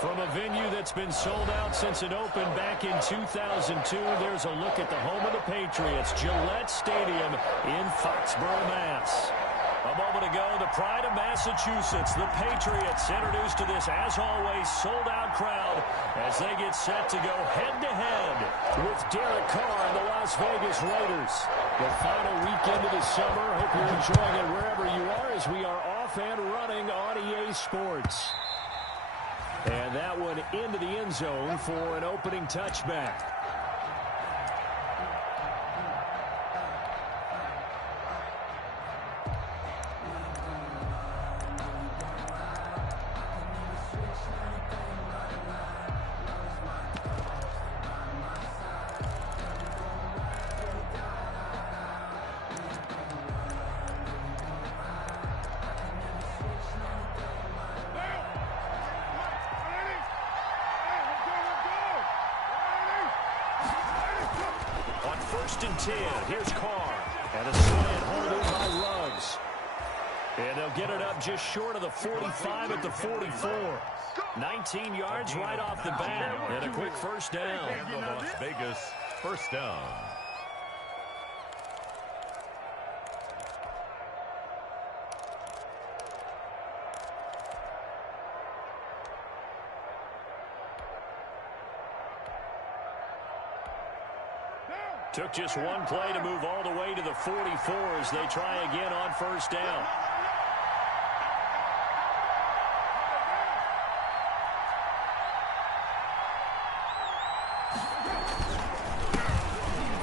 From a venue that's been sold out since it opened back in 2002, there's a look at the home of the Patriots, Gillette Stadium in Foxborough, Mass. A moment ago, the pride of Massachusetts, the Patriots, introduced to this, as always, sold-out crowd as they get set to go head-to-head with Derek Carr and the Las Vegas Raiders. The final weekend of the summer. Hope you're enjoying it wherever you are as we are off and running on EA Sports. And that one into the end zone for an opening touchback. First and 10. Here's Carr. And a slant holding by Ruggs. And they'll get it up just short of the 45 at the 44. 19 yards right off the bat. And a quick first down. And the Las Vegas first down. Took just one play to move all the way to the 44 as they try again on first down.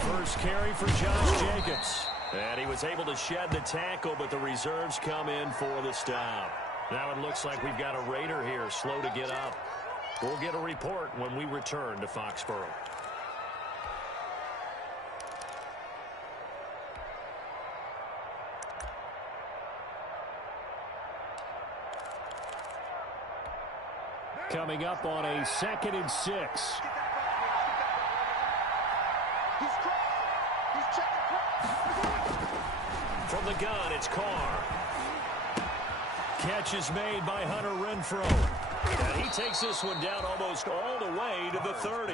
First carry for Josh Jacobs. And he was able to shed the tackle, but the reserves come in for the stop. Now it looks like we've got a Raider here slow to get up. We'll get a report when we return to Foxborough. Coming up on a 2nd and 6. From the gun, it's Carr. Catch is made by Hunter Renfrow. And he takes this one down almost all the way to the 30.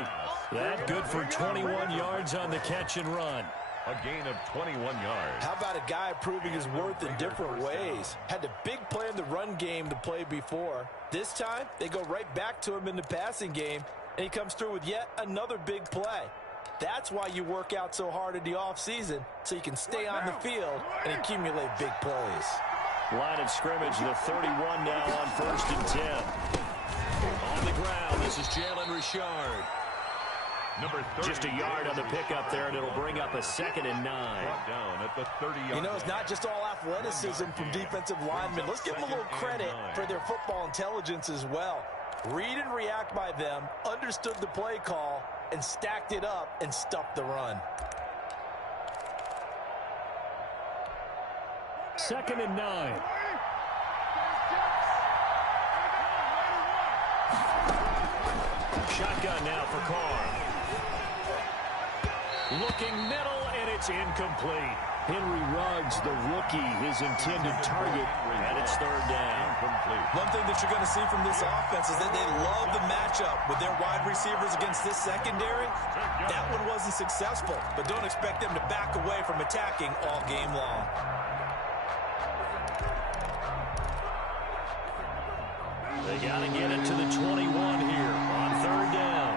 That good for 21 yards on the catch and run. A gain of 21 yards. How about a guy proving his worth in different ways? Had a big play in the run game to play before. This time, they go right back to him in the passing game, and he comes through with yet another big play. That's why you work out so hard in the offseason, so you can stay on the field and accumulate big plays. Line of scrimmage, the 31 now on 1st and 10. On the ground, this is Jalen Richard. Number 30. Just a yard on the pickup there, and it'll bring up a 2nd and 9. Down at the 30-yard You know, it's not just all athleticism from defensive linemen. Let's give them a little credit for their football intelligence as well. Read and react by them, understood the play call, and stacked it up and stuffed the run. 2nd and 9. Shotgun now for Carr. Looking middle, and it's incomplete. Henry Ruggs, the rookie, his intended target, and it's 3rd down. One thing that you're going to see from this offense is that they love the matchup with their wide receivers against this secondary. That one wasn't successful, but don't expect them to back away from attacking all game long. They got to get it to the 21 here on 3rd down.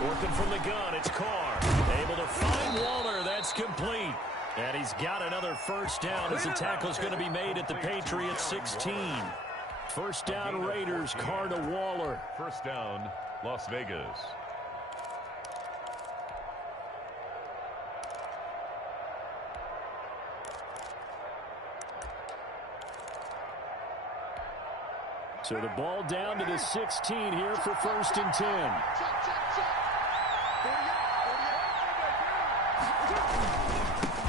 Working from the gun, it's Carr. Able to find Waller. That's complete. And he's got another first down as the tackle's going to be made at the Patriots 16. First down Raiders, Carr to Waller. First down, Las Vegas. So the ball down to the 16 here for 1st and 10.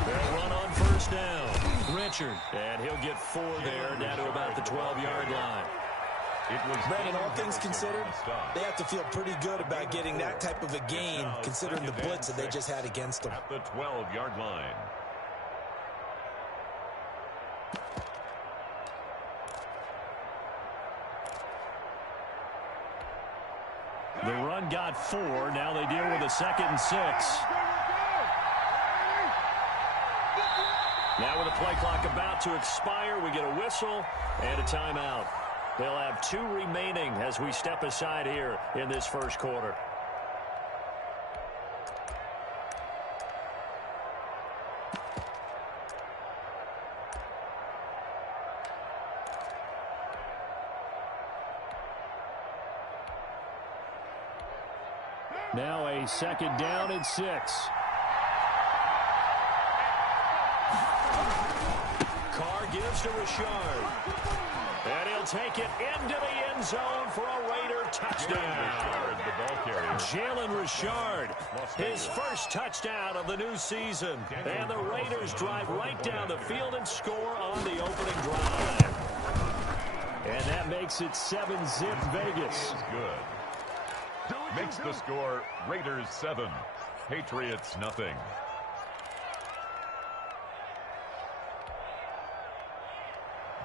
They'll run on first down. Richard, and he'll get 4 there, down to about the 12-yard line. Brandon, all things considered, they have to feel pretty good about getting that type of a gain, considering the blitz that they just had against them. At the 12-yard line. The run got 4. Now they deal with a 2nd and 6. Now with the play clock about to expire, we get a whistle and a timeout. They'll have 2 remaining as we step aside here in this first quarter. Now a 2nd down and 6. Carr gives to Richard. And he'll take it into the end zone for a Raider touchdown. Jalen Richard, his first touchdown of the new season. And the Raiders drive right down the field and score on the opening drive. And that makes it 7-zip Vegas. Good. Makes the score Raiders 7, Patriots nothing.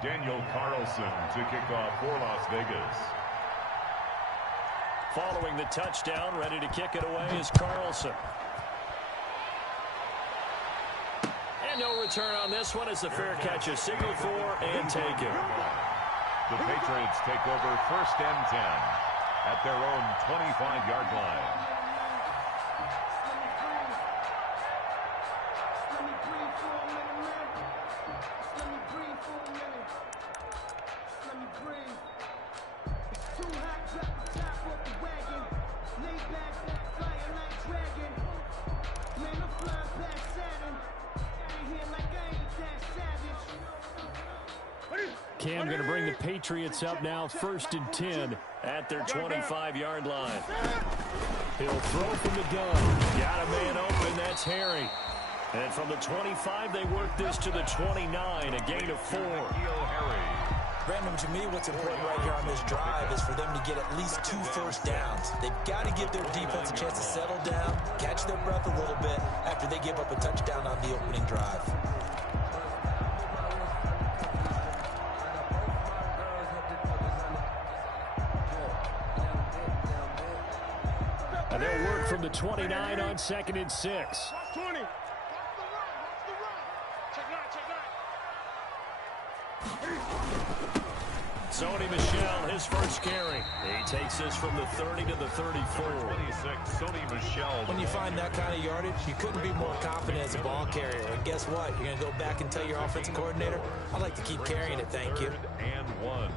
Daniel Carlson to kick off for Las Vegas. Following the touchdown, ready to kick it away is Carlson. And no return on this one as the fair catch is signaled for and taken. The Patriots take over 1st and 10 at their own 25-yard line. Cam going to bring the Patriots up now 1st and 10 at their 25-yard line. He'll throw from the gun. Got a man open. That's Harry. And from the 25, they work this to the 29, a gain of 4. Brandon, to me, what's important right here on this drive is for them to get at least 2 first downs. They've got to give their defense a chance to settle down, catch their breath a little bit after they give up a touchdown on the opening drive. And they'll work from the 29 on 2nd and 6. 20. Sony Michel, his first carry. He takes this from the 30 to the 34. 26, Sony Michel. When you find that kind of yardage, you couldn't be more confident as a ball carrier. And guess what? You're going to go back and tell your offensive coordinator, I'd like to keep carrying it, thank you. 3rd and 1.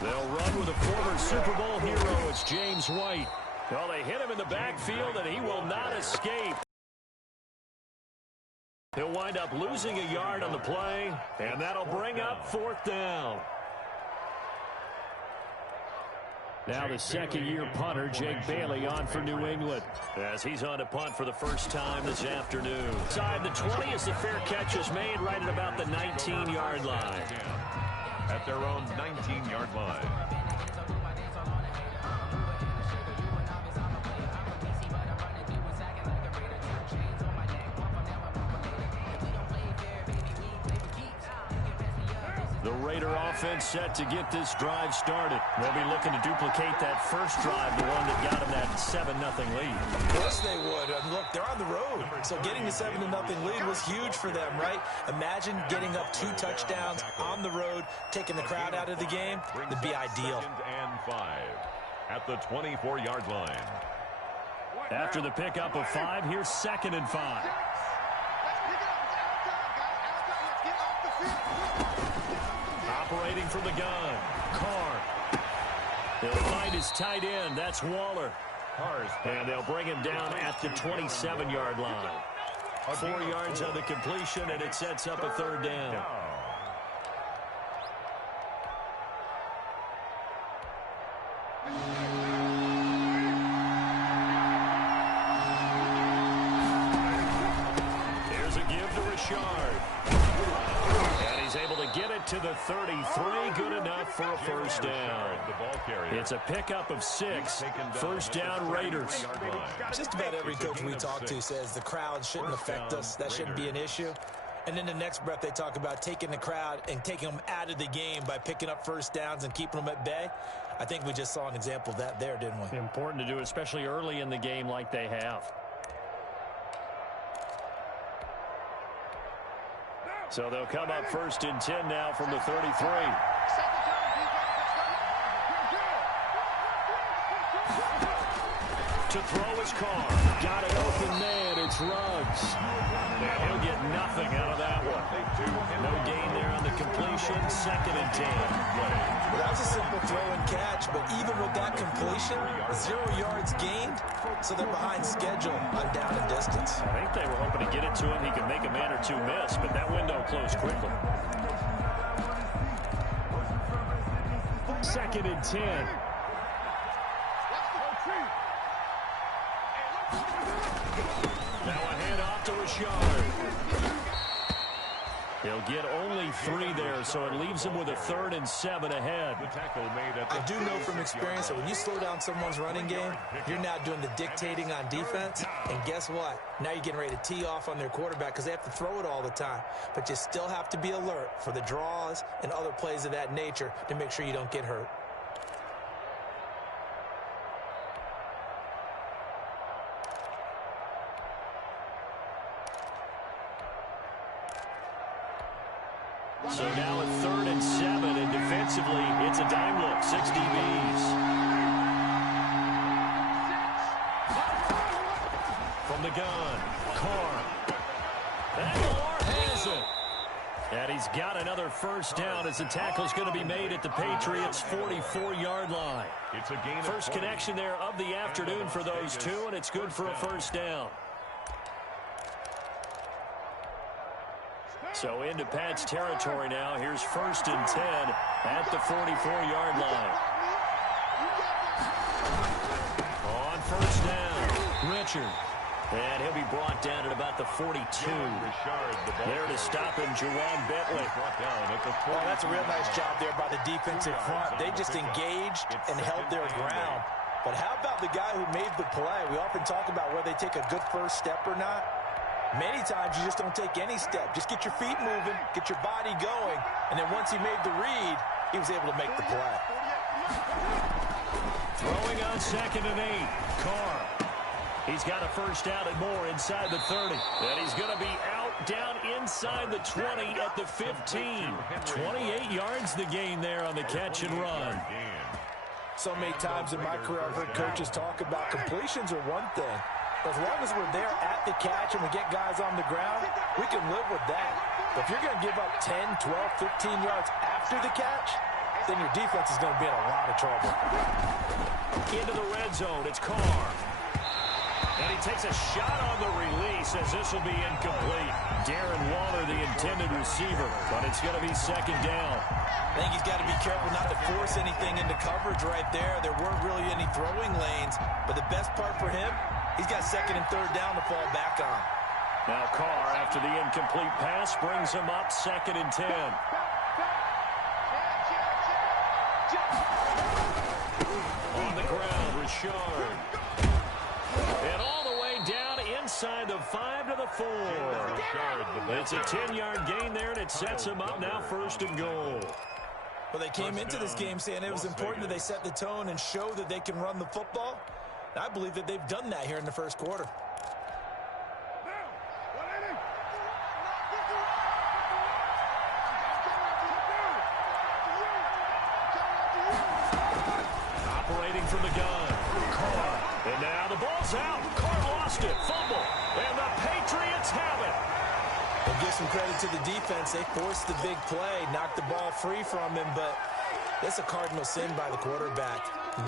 They'll run with a former Super Bowl hero. It's James White. Well, they hit him in the backfield, and he will not escape. He'll wind up losing a yard on the play, and that'll bring up 4th down. Now the 2nd-year punter, Jake Bailey, on for New England, as he's on to punt for the first time this afternoon. Inside the 20 as the fair catch is made right at about the 19-yard line. At their own 19-yard line. The Raider offense set to get this drive started. They'll be looking to duplicate that first drive, the one that got them that 7-0 lead. Of course they would. Look, they're on the road. So getting a 7-0 lead was huge for them, right? Imagine getting up 2 touchdowns on the road, taking the crowd out of the game. That'd be ideal. 2nd and 5 at the 24-yard line. After the pickup of 5, here's 2nd and 5. Operating from the gun, Carr. He'll find his tight end. That's Waller. And they'll bring him down at the 27-yard line. 4 yards on the completion, and it sets up a 3rd down. Here's a give to Richard. And he's able to get it it to the 33. Good enough for a first down. It's a pickup of 6. First down, Raiders. Just about every coach we talk to says the crowd shouldn't affect us. That shouldn't be an issue. And in the next breath, they talk about taking the crowd and taking them out of the game by picking up first downs and keeping them at bay. I think we just saw an example of that there, didn't we? Important to do, especially early in the game like they have. So they'll come up first and 10 now from the 33. To throw his car. Got an open man. It's Ruggs. And he'll get nothing out of that one. No gain there on the completion. Second and 10. Well, that was a simple throw and catch, but even with that completion, 0 yards gained, so they're behind schedule on down and distance. I think they were hoping to get it to him. He could make a man or two miss, but that window closed quickly. Second and 10. Now a handoff to Rashard. He'll get only 3 there, so it leaves him with a 3rd and 7 ahead. I do know from experience that when you slow down someone's running game, you're now doing the dictating on defense. And guess what? Now you're getting ready to tee off on their quarterback because they have to throw it all the time. But you still have to be alert for the draws and other plays of that nature to make sure you don't get hurt. So now a 3rd and 7, and defensively, it's a dime look. 6 DBs. From the gun, Carr. And Moore has it. And he's got another first down as the tackle's going to be made at the Patriots' 44-yard line. It's a gain First connection there of the afternoon for those two, and it's good for a first down. So into Pat's territory now. Here's first and 10 at the 44-yard line. On first down, Richard. And he'll be brought down at about the 42. There to stop him, Juwan Bentley. Oh, that's a real nice job there by the defensive front. They just engaged and held their ground. But how about the guy who made the play? We often talk about whether they take a good first step or not. Many times you just don't take any step. Just get your feet moving, get your body going, and then once he made the read, he was able to make the play. Throwing on 2nd and 8, Carr. He's got a first down and more inside the 30. And he's going to be out down inside the 20 at the 15. 28 yards the gain there on the catch and run. So many times in my career I've heard coaches talk about completions are one thing. As long as we're there at the catch and we get guys on the ground, we can live with that. But if you're going to give up 10, 12, 15 yards after the catch, then your defense is going to be in a lot of trouble. Into the red zone, it's Carr. And he takes a shot on the release as this will be incomplete. Darren Waller, the intended receiver, but it's going to be second down. I think he's got to be careful not to force anything into coverage right there. There weren't really any throwing lanes, but the best part for him, he's got 2nd and 3rd down to fall back on. Now Carr, after the incomplete pass, brings him up 2nd and 10. On the ground, Rashard. And all the way down inside the 5 to the 4. It's a 10-yard gain there, and it sets him up now 1st and goal. Well, they came into this game saying it was important that they set the tone and show that they can run the football. I believe that they've done that here in the first quarter. Operating from the gun, Carr. And now the ball's out. Carr lost it. Fumble. And the Patriots have it. We'll give some credit to the defense. They forced the big play, knocked the ball free from him, but that's a cardinal sin by the quarterback.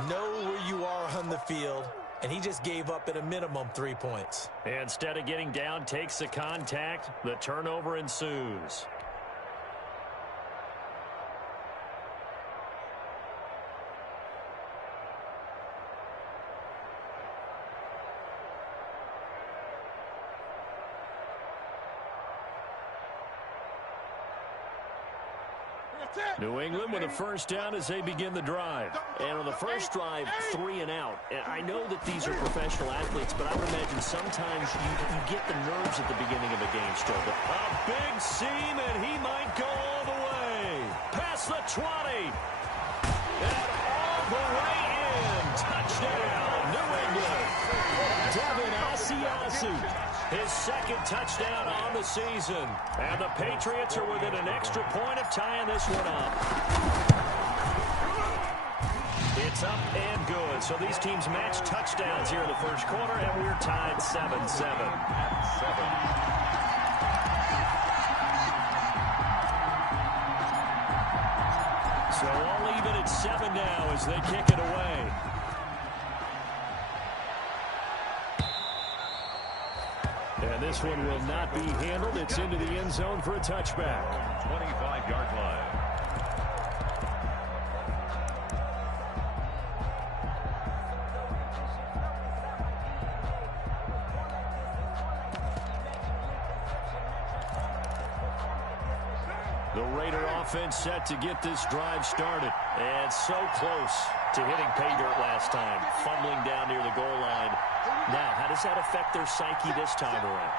Know where you are on the field, and he just gave up at a minimum 3 points. Instead of getting down, takes the contact. The turnover ensues. New England with a first down as they begin the drive. And on the first drive, 3 and out. And I know that these are professional athletes, but I would imagine sometimes you get the nerves at the beginning of a game still. But a big seam, and he might go all the way. Past the 20. And all the way in. Touchdown, New England. Devin Asiasi. His second touchdown on the season. And the Patriots are within an extra point of tying this one up. It's up and good. So these teams match touchdowns here in the first quarter, and we're tied 7-7. So all even at 7 now as they kick it away. And this one will not be handled. It's into the end zone for a touchback. 25-yard line. The Raider offense set to get this drive started. And so close to hitting pay dirt last time. Fumbling down near the goal line. Now, how does that affect their psyche this time around?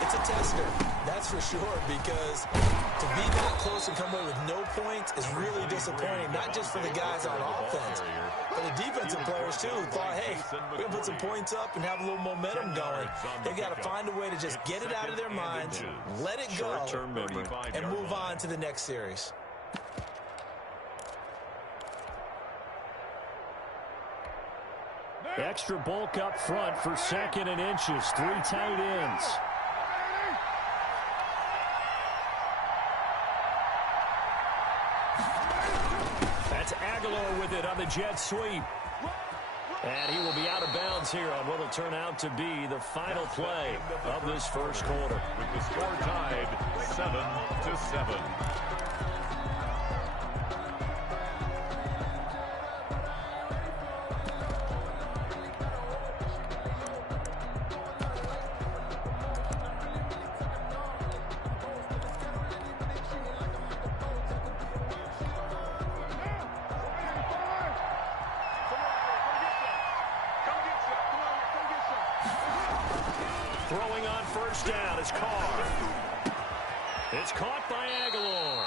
It's a tester, that's for sure, because to be that close and come away with no points is really disappointing, not just for the guys on offense, but the defensive players, too, who thought, hey, we're going to put some points up and have a little momentum going. They've got to find a way to just get it out of their minds, let it go, and move on to the next series. Extra bulk up front for 2nd and inches. 3 tight ends. That's Aguilar with it on the jet sweep. And he will be out of bounds here on what will turn out to be the final play of this first quarter. With the score tied 7-7. Throwing on first down is Carr. It's caught by Aguilar.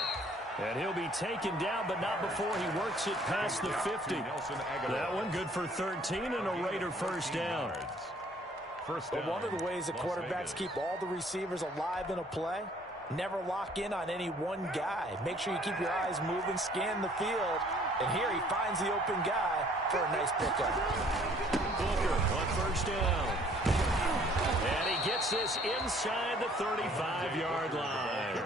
And he'll be taken down, but not before he works it past the 50. That one good for 13 and a Raider first down. But one of the ways that quarterbacks keep all the receivers alive in a play, never lock in on any one guy. Make sure you keep your eyes moving, scan the field. And here he finds the open guy for a nice pickup. Booker on first down. And he gets this inside the 35-yard line.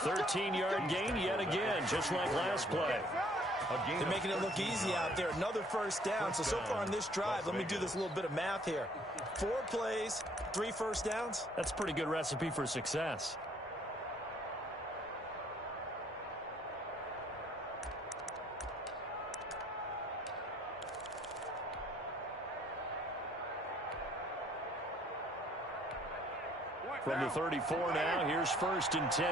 13-yard gain yet again, just like last play. They're making it look easy out there. Another first down. So far on this drive, let me do this little bit of math here. 4 plays, 3 first downs. That's a pretty good recipe for success. From the 34 now, here's 1st and 10.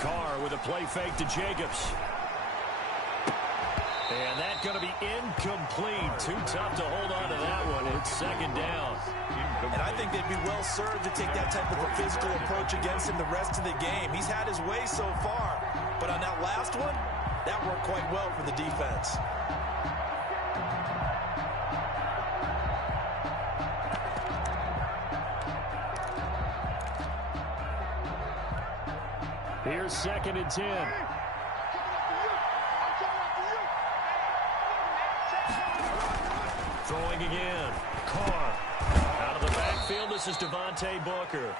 Carr with a play fake to Jacobs. And that's going to be incomplete. Too tough to hold on to that one. It's 2nd down. And I think they'd be well served to take that type of a physical approach against him the rest of the game. He's had his way so far. But on that last one, that worked quite well for the defense. Here's 2nd and 10. Throwing again. Carr. Out of the backfield, this is Devontae Booker.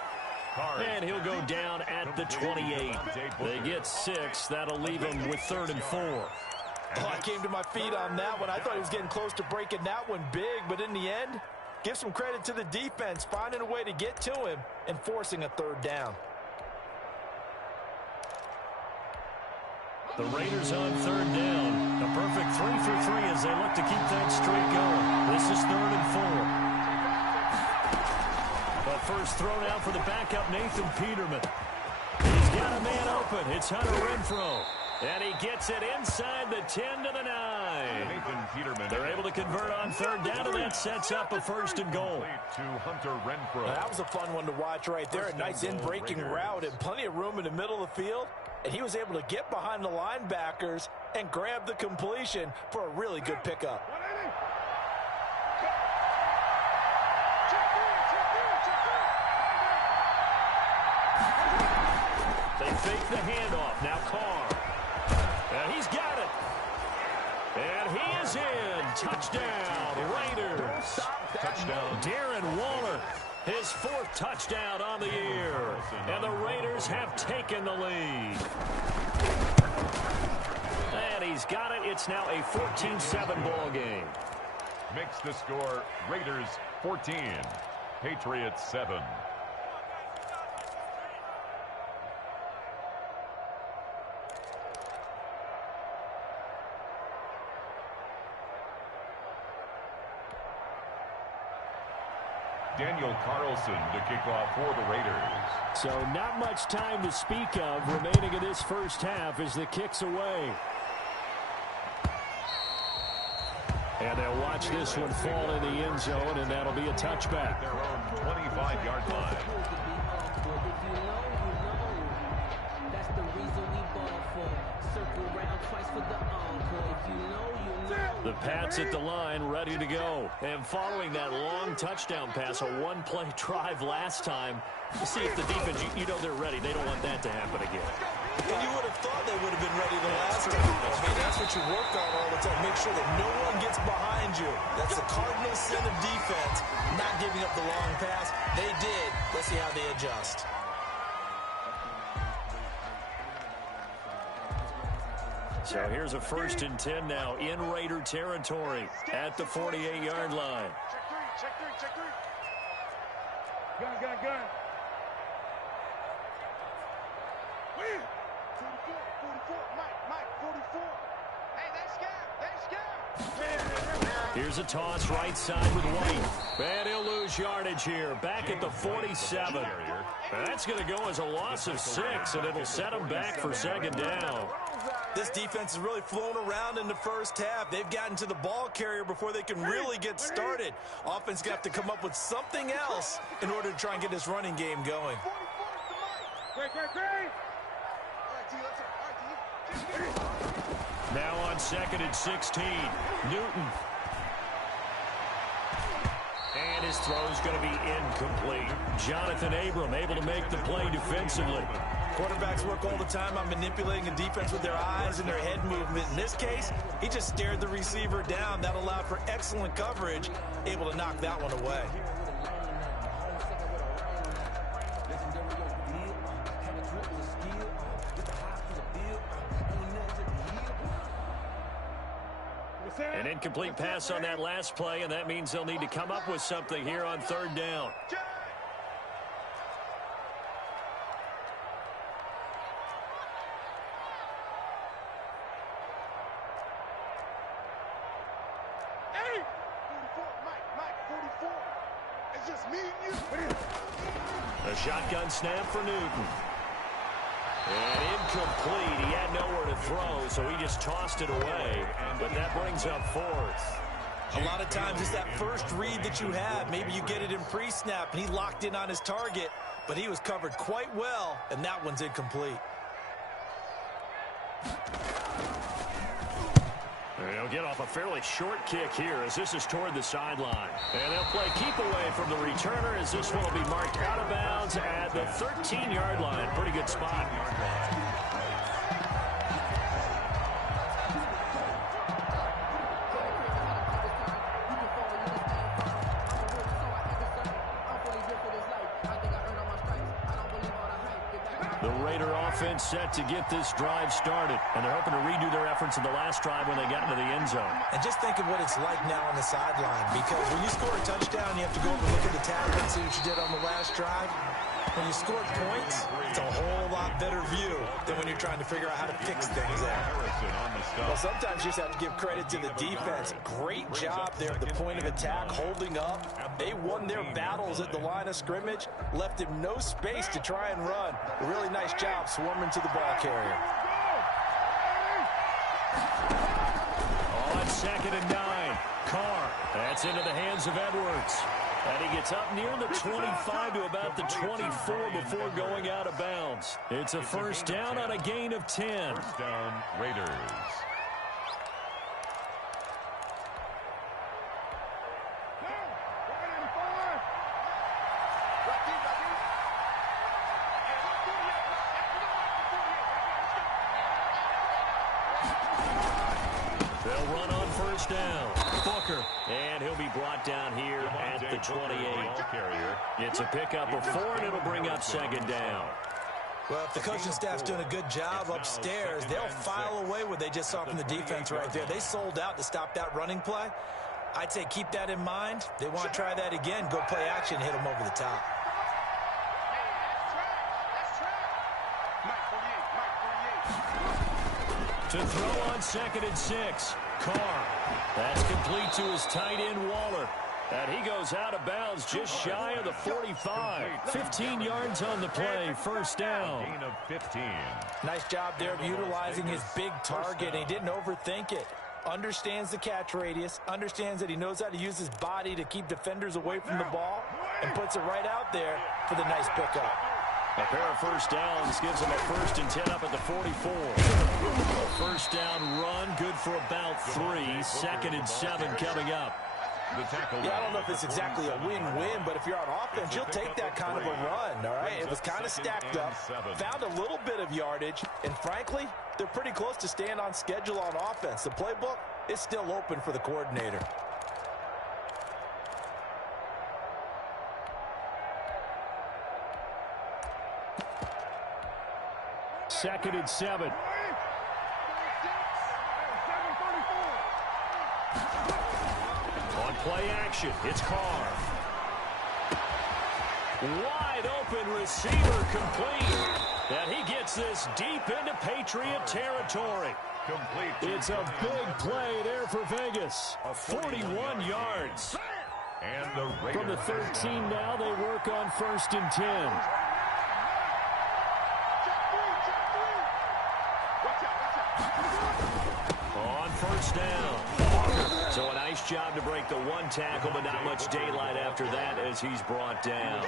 And he'll go down at the 28. They get 6. That'll leave him with 3rd and 4. Oh, I came to my feet on that one. I thought he was getting close to breaking that one big, but in the end, give some credit to the defense, finding a way to get to him and forcing a 3rd down. The Raiders on 3rd down. A perfect 3 for 3 as they look to keep that streak going. This is 3rd and 4. goes thrown out for the backup, Nathan Peterman. He's got a man open. It's Hunter Renfrow. And he gets it inside the 10 to the 9. Nathan Peterman. They're able to convert on third down, and that sets up a first and goal. To Hunter Renfrow. Now, that was a fun one to watch right there. A nice in-breaking route and plenty of room in the middle of the field. And he was able to get behind the linebackers and grab the completion for a really good pickup. They fake the handoff. Now Carr. And he's got it. And he is in. Touchdown, Raiders. Touchdown. Darren Waller, his 4th touchdown on the year. And the Raiders have taken the lead. And he's got it. It's now a 14-7 ball game. Makes the score Raiders 14, Patriots 7. Daniel Carlson to kick off for the Raiders. So not much time to speak of remaining in this first half as the kick's away. And they'll watch this one fall in the end zone, and that'll be a touchback. Their own 25-yard line. That's the reason we ball for. Circle round twice for the encore. If you know, you know. The Pats at the line, ready to go. And following that long touchdown pass, a one-play drive last time, you see if the defense, you know they're ready. They don't want that to happen again. And you would have thought they would have been ready the last time. I mean, that's what you work on all the time. Make sure that no one gets behind you. That's the cardinal sin of defense, not giving up the long pass. They did. Let's see how they adjust. So here's a 1st and 10 now in Raider territory at the 48-yard line. Check three. Gun. Win. 44, Mike, 44. Hey, they scared. Here's a toss right side with White. And he'll lose yardage here. Back at the 47. And that's going to go as a loss of 6, and it'll set him back for 2nd down. This defense has really flown around in the first half. They've gotten to the ball carrier before they can really get started. Offense got to come up with something else in order to try and get this running game going. Now on 2nd and 16, Newton. And his throw's going to be incomplete. Jonathan Abram able to make the play defensively. Quarterbacks work all the time on manipulating a defense with their eyes and their head movement. In this case, he just stared the receiver down. That allowed for excellent coverage, able to knock that one away. An incomplete pass on that last play, and that means they'll need to come up with something here on 3rd down. A shotgun snap for Newton. And incomplete. He had nowhere to throw, so he just tossed it away. But that brings up 4th. A lot of times it's that first read that you have. Maybe you get it in pre-snap, and he locked in on his target, but he was covered quite well, and that one's incomplete. They'll get off a fairly short kick here as this is toward the sideline. And they'll play keep away from the returner as this one will be marked out of bounds at the 13-yard line. Pretty good spot. The Raider offense set to get this drive started, and they're hoping to redo their efforts in the last drive when they got into the end zone. And just think of what it's like now on the sideline, because when you score a touchdown, you have to go over and look at the tablet and see what you did on the last drive. When you score points, it's a whole lot better view than when you're trying to figure out how to fix things there. Well, sometimes you just have to give credit to the defense. Great job there at the point of attack, holding up. They won their battles at the line of scrimmage, left him no space to try and run. A really nice job swarming to the ball carrier. On 2nd and 9, Carr. That's into the hands of Edwards. And he gets up near the 25 to about the 24 before going out of bounds. It's a first down on a gain of 10. First down, Raiders. They'll run on first down. Booker. And he'll be brought down here at the 28. It's a pickup of 4, and it'll bring up 2nd down. Well, if the coaching staff's doing a good job upstairs, they'll file away what they just saw from the defense right there. They sold out to stop that running play. I'd say keep that in mind. They want to try that again. Go play action, hit them over the top. To throw on 2nd and 6, Carr. That's complete to his tight end, Waller. And he goes out of bounds just shy of the 45. 15 yards on the play, first down. Gain of 15. Nice job there of utilizing his big target. He didn't overthink it. Understands the catch radius, understands that he knows how to use his body to keep defenders away from the ball, and puts it right out there for the nice pickup. A pair of first downs gives him a 1st and 10 up at the 44. First down run, good for about 3. 2nd and 7 coming up. Yeah, I don't know if it's exactly a win-win, but if you're on offense, you'll take that kind of a run, all right? It was kind of stacked up, found a little bit of yardage, and frankly, they're pretty close to staying on schedule on offense. The playbook is still open for the coordinator. Second and 7. On play action, it's Carr. Wide open receiver complete. And he gets this deep into Patriot territory. It's a big play there for Vegas. 41 yards. And the From the 13 now, they work on 1st and 10. On first down. So a nice job to break the 1 tackle, but not much daylight after that as he's brought down.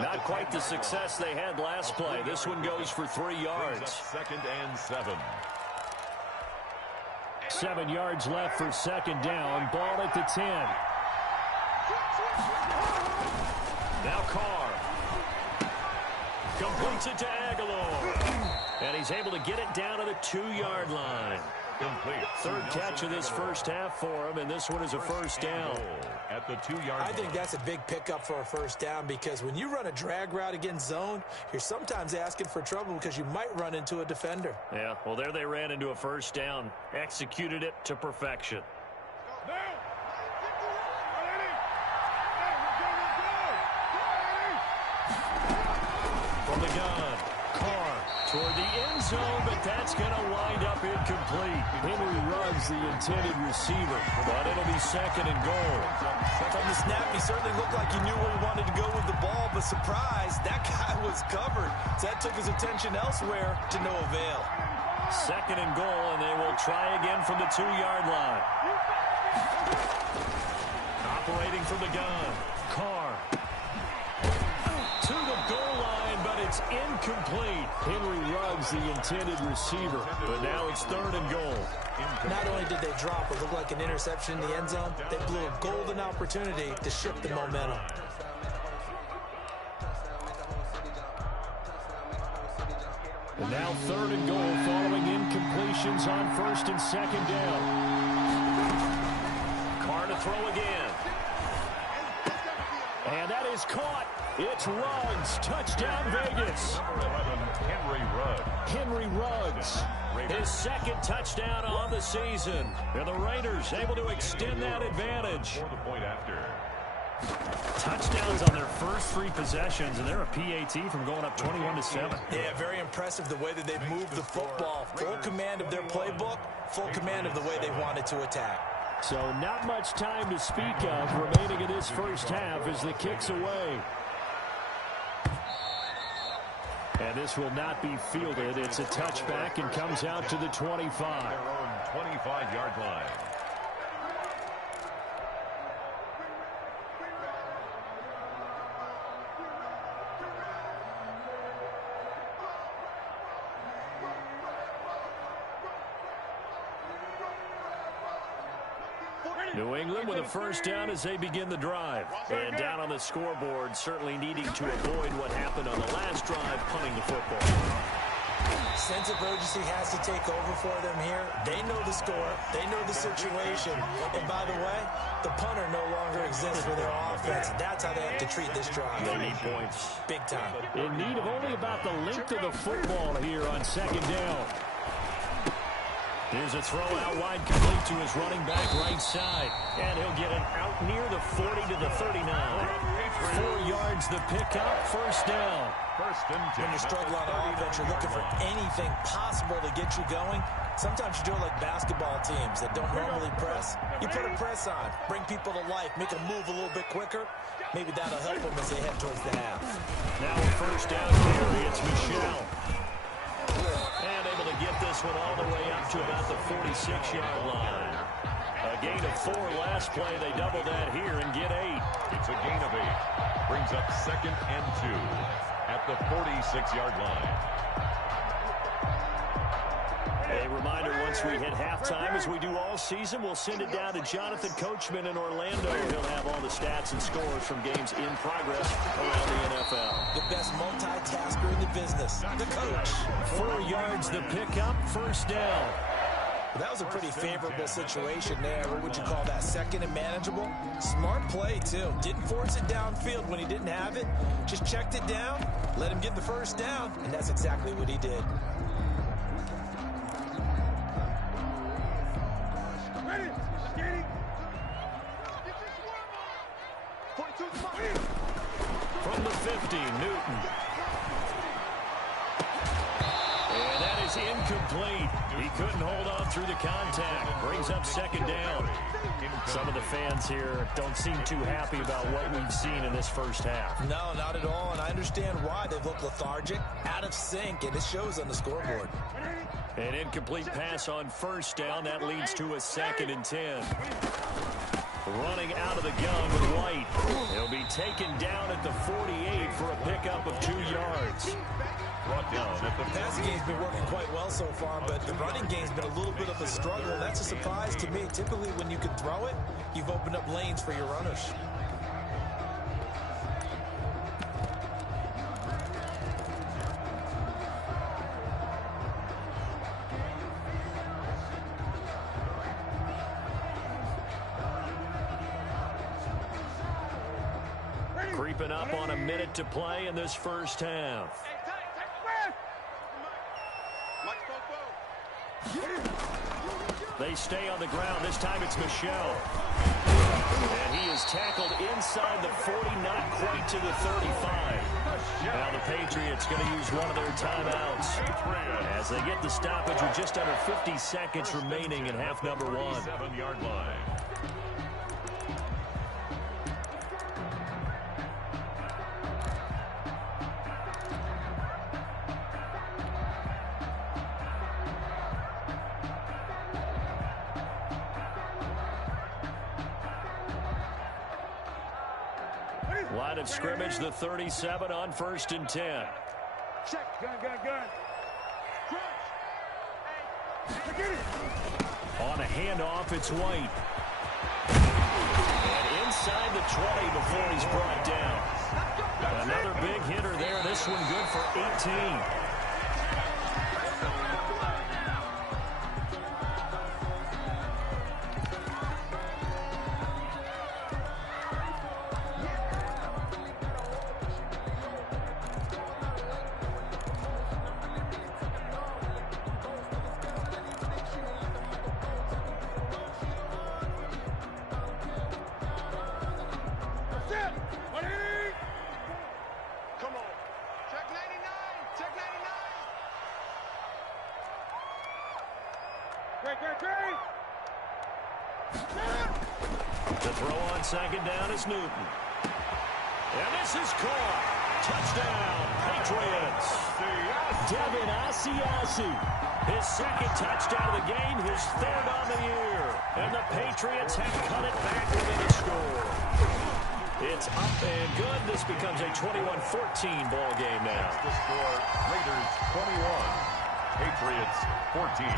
Not quite the success they had last play. This one goes for 3 yards. 2nd and 7. 7 yards left for 2nd down. Ball at the 10. Now Carr. Completes it to Aguilar. And he's able to get it down to the 2-yard line. Complete. 3rd catch of this first half for him, and this one is a first down. At the 2-yard line. I think that's a big pickup for a first down, because when you run a drag route against zone, you're sometimes asking for trouble because you might run into a defender. Yeah, well, there they ran into a first down. Executed it to perfection. From the gun, Carr toward the end zone, but that's going to wind up incomplete. Henry Ruggs, the intended receiver, but it'll be 2nd and goal. From the snap, he certainly looked like he knew where he wanted to go with the ball, but surprise, that guy was covered. So that took his attention elsewhere to no avail. 2nd and goal, and they will try again from the 2-yard line. Operating from the gun, Carr. To the goal line, but it's incomplete. Henry Ruggs, the intended receiver, but now it's 3rd and goal. Not only did they drop what looked like an interception in the end zone, they blew a golden opportunity to shift the momentum. And now 3rd and goal following incompletions on 1st and 2nd down. Carr to throw again. And that is caught It's Ruggs. Touchdown, Vegas. Number 11, Henry Ruggs. His second touchdown on the season. And the Raiders able to extend that advantage. For the point after. Touchdowns on their first 3 possessions, and they're a PAT from going up 21-7. Yeah, very impressive the way that they've moved the football. Full command of their playbook, full command of the way they wanted to attack. So not much time to speak of remaining in this first half as the kick's away. And this will not be fielded. It's a touchback and comes out to the 25. Their own 25-yard line. New England with a first down as they begin the drive. And down on the scoreboard, certainly needing to avoid what happened on the last drive, punting the football. Sense of urgency has to take over for them here. They know the score. They know the situation. And by the way, the punter no longer exists for their offense. That's how they have to treat this drive. They need points. Big time. In need of only about the length of the football here on second down. Here's a throw out wide, complete to his running back right side. And he'll get it out near the 40 to the 39. 4 yards the pickup, first down. First and 10. When you're struggling on offense, you're looking for anything possible to get you going. Sometimes you do it like basketball teams that don't normally press. You put a press on, bring people to life, make them move a little bit quicker. Maybe that'll help them as they head towards the half. Now a first down carry, it's Michelle. And able to get this one all the way up to about the 46-yard line. A gain of 4 last play. They double that here and get 8. It's a gain of 8. Brings up second and 2 at the 46-yard line. A reminder, once we hit halftime, as we do all season, we'll send it down to Jonathan Coachman in Orlando. He'll have all the stats and scores from games in progress around the NFL. The best multitasker in the business, the coach. 4 yards the pickup, first down. That was a pretty favorable situation there. What would you call that? Second and manageable? Smart play, too. Didn't force it downfield when he didn't have it. Just checked it down, let him get the first down, and that's exactly what he did. From the 50, Newton. And that is incomplete. He couldn't hold on through the contact. Brings up second down. Some of the fans here don't seem too happy about what we've seen in this first half. No, not at all, and I understand why. They've looked lethargic, out of sync, and it shows on the scoreboard. An incomplete pass on first down. That leads to a second and 10. Running out of the gun with White. He'll be taken down at the 48 for a pickup of 2 yards. Brought down at the Passing game's been working quite well so far, but the running game's been a little bit of a struggle. That's a surprise to me. Typically, when you can throw it, you've opened up lanes for your runners. Creeping up on a minute to play in this first half. They stay on the ground. This time it's Michelle. And he is tackled inside the 40, not quite to the 35. Now the Patriots going to use one of their timeouts as they get the stoppage with just under 50 seconds remaining in half number 1. 7-yard line. Line of scrimmage, the 37 on first and 10. Check, gun. On a handoff, it's White. And inside the 20 before he's brought down. Another big hitter there. This one good for 18. The throw on second down is Newton. And this is caught. Touchdown, Patriots. Devin Asiasi. His second touchdown of the game, his third on the year. And the Patriots have cut it back within a score. It's up and good. This becomes a 21-14 ball game now. That's the score. Raiders 21, Patriots 14.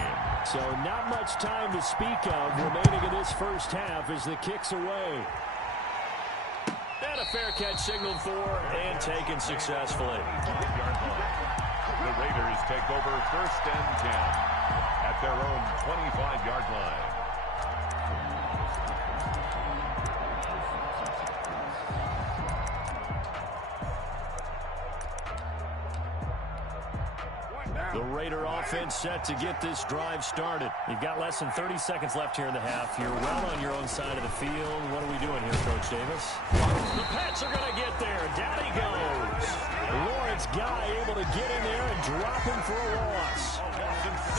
So not much time to speak of remaining in this first half as the kick's away. And a fair catch signaled for and taken successfully. The Raiders take over first and 10 at their own 25-yard line. The Raider offense set to get this drive started. You've got less than 30 seconds left here in the half. You're well on your own side of the field. What are we doing here, Coach Davis? The Pats are going to get there. Down he goes. Lawrence Guy able to get in there and drop him for a loss.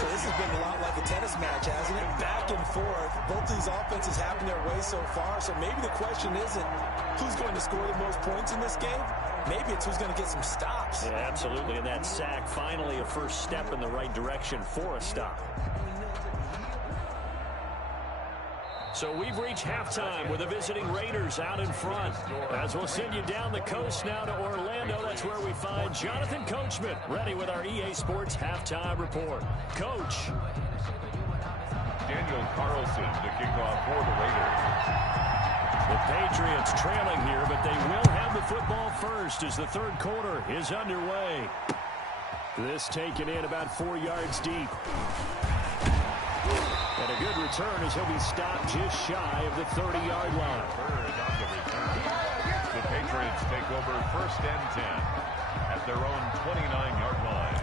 So this has been a lot like a tennis match, hasn't it? Back and forth. Both these offenses having their way so far. So maybe the question isn't who's going to score the most points in this game. Maybe it's who's going to get some stops. Yeah, absolutely. And that sack, finally a first step in the right direction for a stop. So we've reached halftime with the visiting Raiders out in front. As we'll send you down the coast now to Orlando, that's where we find Jonathan Coachman, ready with our EA Sports Halftime Report. Coach. Daniel Carlson to kick off for the Raiders. The Patriots trailing here, but they will have the football first as the third quarter is underway. This taken in about 4 yards deep. And a good return as he'll be stopped just shy of the 30-yard line. The Patriots take over first and 10 at their own 29-yard line.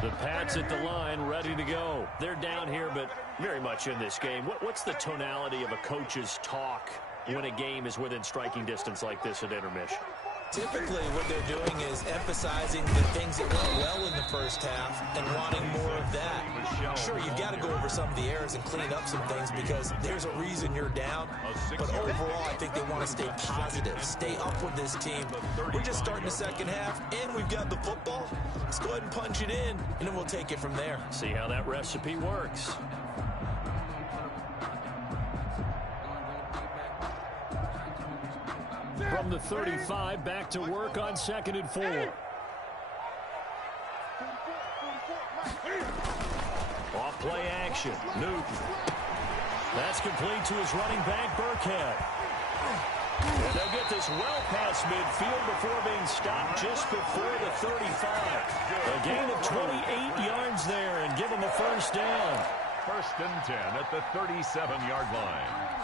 The Pats at the line, ready to go. They're down here, but very much in this game. What's the tonality of a coach's talk when a game is within striking distance like this at intermission? Typically, what they're doing is emphasizing the things that went well in the first half and wanting more of that. Sure, you've got to go over some of the errors and clean up some things because there's a reason you're down. But overall, I think they want to stay positive, stay up with this team. We're just starting the second half, and we've got the football. Let's go ahead and punch it in, and then we'll take it from there. See how that recipe works. From the 35, back to work on 2nd and 4. Off play action, Newton. That's complete to his running back, Burkhead. And they'll get this well past midfield before being stopped just before the 35. A gain of 28 yards there and give them a first down. First and 10 at the 37-yard line.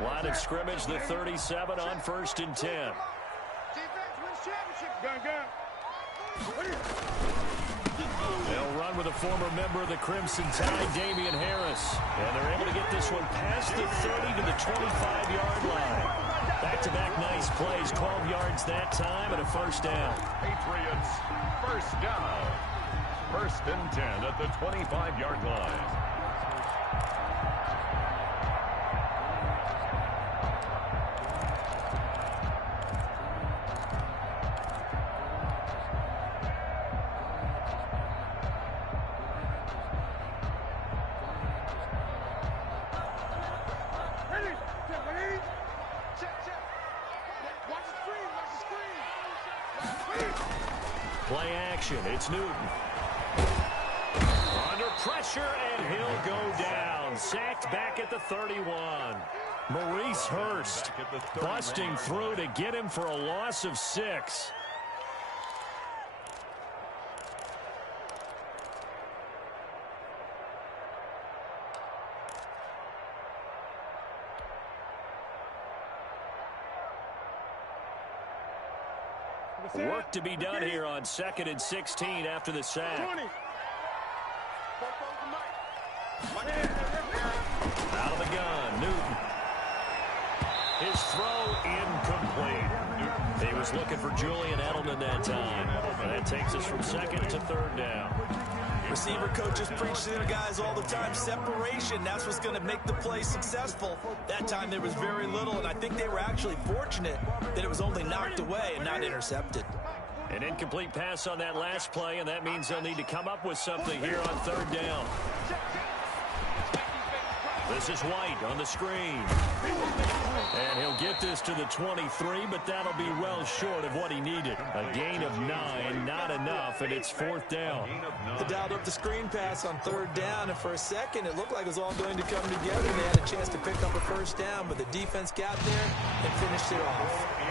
Line of scrimmage, the 37 on 1st and 10. They'll run with a former member of the Crimson Tide, Damian Harris. And they're able to get this one past the 30 to the 25-yard line. Back-to-back nice plays, 12 yards that time and a first down. Patriots first down. First and 10 at the 25-yard line. Play action. It's Newton. Under pressure, and he'll go down. Sacked back at the 31. Maurice Hurst busting through to get him for a loss of 6. Work to be done here on 2nd and 16 after the sack. Out of the gun, Newton. His throw incomplete. He was looking for Julian Edelman that time. And that takes us from second to third down. Receiver coaches preach to their guys all the time. Separation, that's what's going to make the play successful. That time there was very little, and I think they were actually fortunate that it was only knocked away and not intercepted. An incomplete pass on that last play, and that means they'll need to come up with something here on third down. This is White on the screen. And he'll get this to the 23, but that'll be well short of what he needed. A gain of 9, not enough, and it's fourth down. They dialed up the screen pass on third down, and for a second it looked like it was all going to come together. They had a chance to pick up a first down, but the defense got there and finished it off.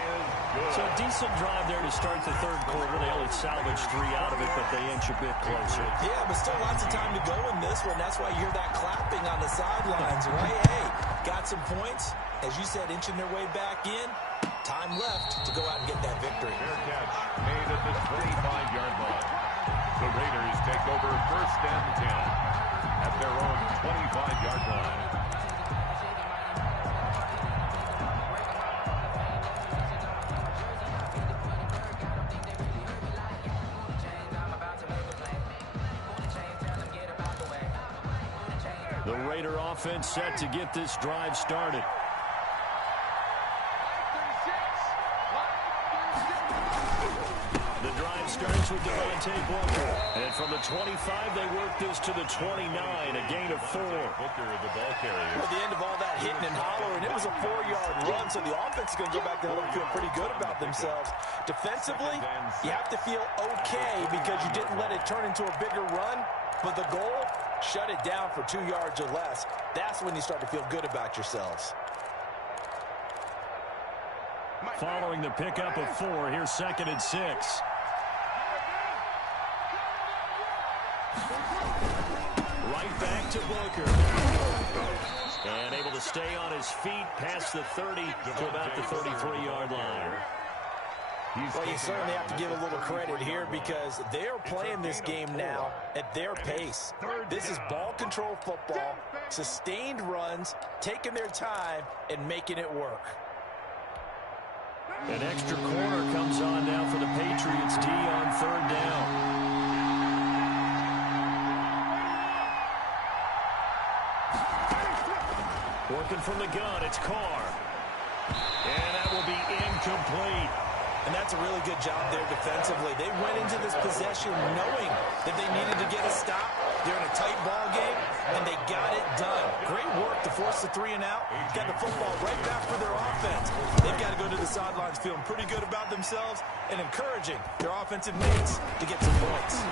So a decent drive there to start the third quarter. They only salvaged 3 out of it, but they inch a bit closer. Yeah, but still lots of time to go in this one. That's why you hear that clapping on the sidelines, right? Hey, got some points. As you said, inching their way back in. Time left to go out and get that victory. Fair catch made at the 25-yard line. The Raiders take over first and 10 at their own 25-yard line. The Raider offense set to get this drive started. The drive starts with Devontae Booker. And from the 25, they work this to the 29, a gain of 4. Booker, the ball carrier. At the end of all that hitting and hollering, it was a 4-yard run, so the offense is going to go back to home and feel pretty good about themselves. Defensively, you have to feel okay because you didn't let it turn into a bigger run, but the goal, shut it down for 2 yards or less. That's when you start to feel good about yourselves. Following the pickup of 4, here's second and 6. Right back to Booker. And able to stay on his feet past the 30 to about the 33-yard line. Well, you certainly have to give a little credit here because they're playing this game now at their pace. This is ball control football, sustained runs, taking their time, and making it work. An extra corner comes on now for the Patriots D on third down. Working from the gun, it's Carr. And that will be incomplete. And that's a really good job there defensively. They went into this possession knowing that they needed to get a stop. They're in a tight ball game, and they got it done. Great work to force the 3 and out. Got the football right back for their offense. They've got to go to the sidelines feeling pretty good about themselves and encouraging their offensive mates to get some points.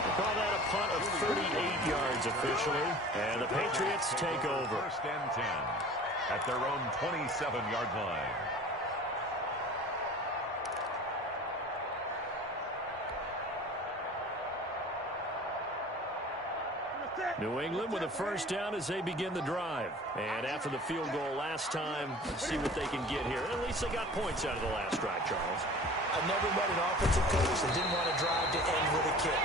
They call that a punt of 38 yards officially, and the Patriots take over. First and 10 at their own 27-yard line. New England with a first down as they begin the drive. And after the field goal last time, let's see what they can get here. At least they got points out of the last drive, Charles. I've never met an offensive coach that didn't want to drive to end with a kick.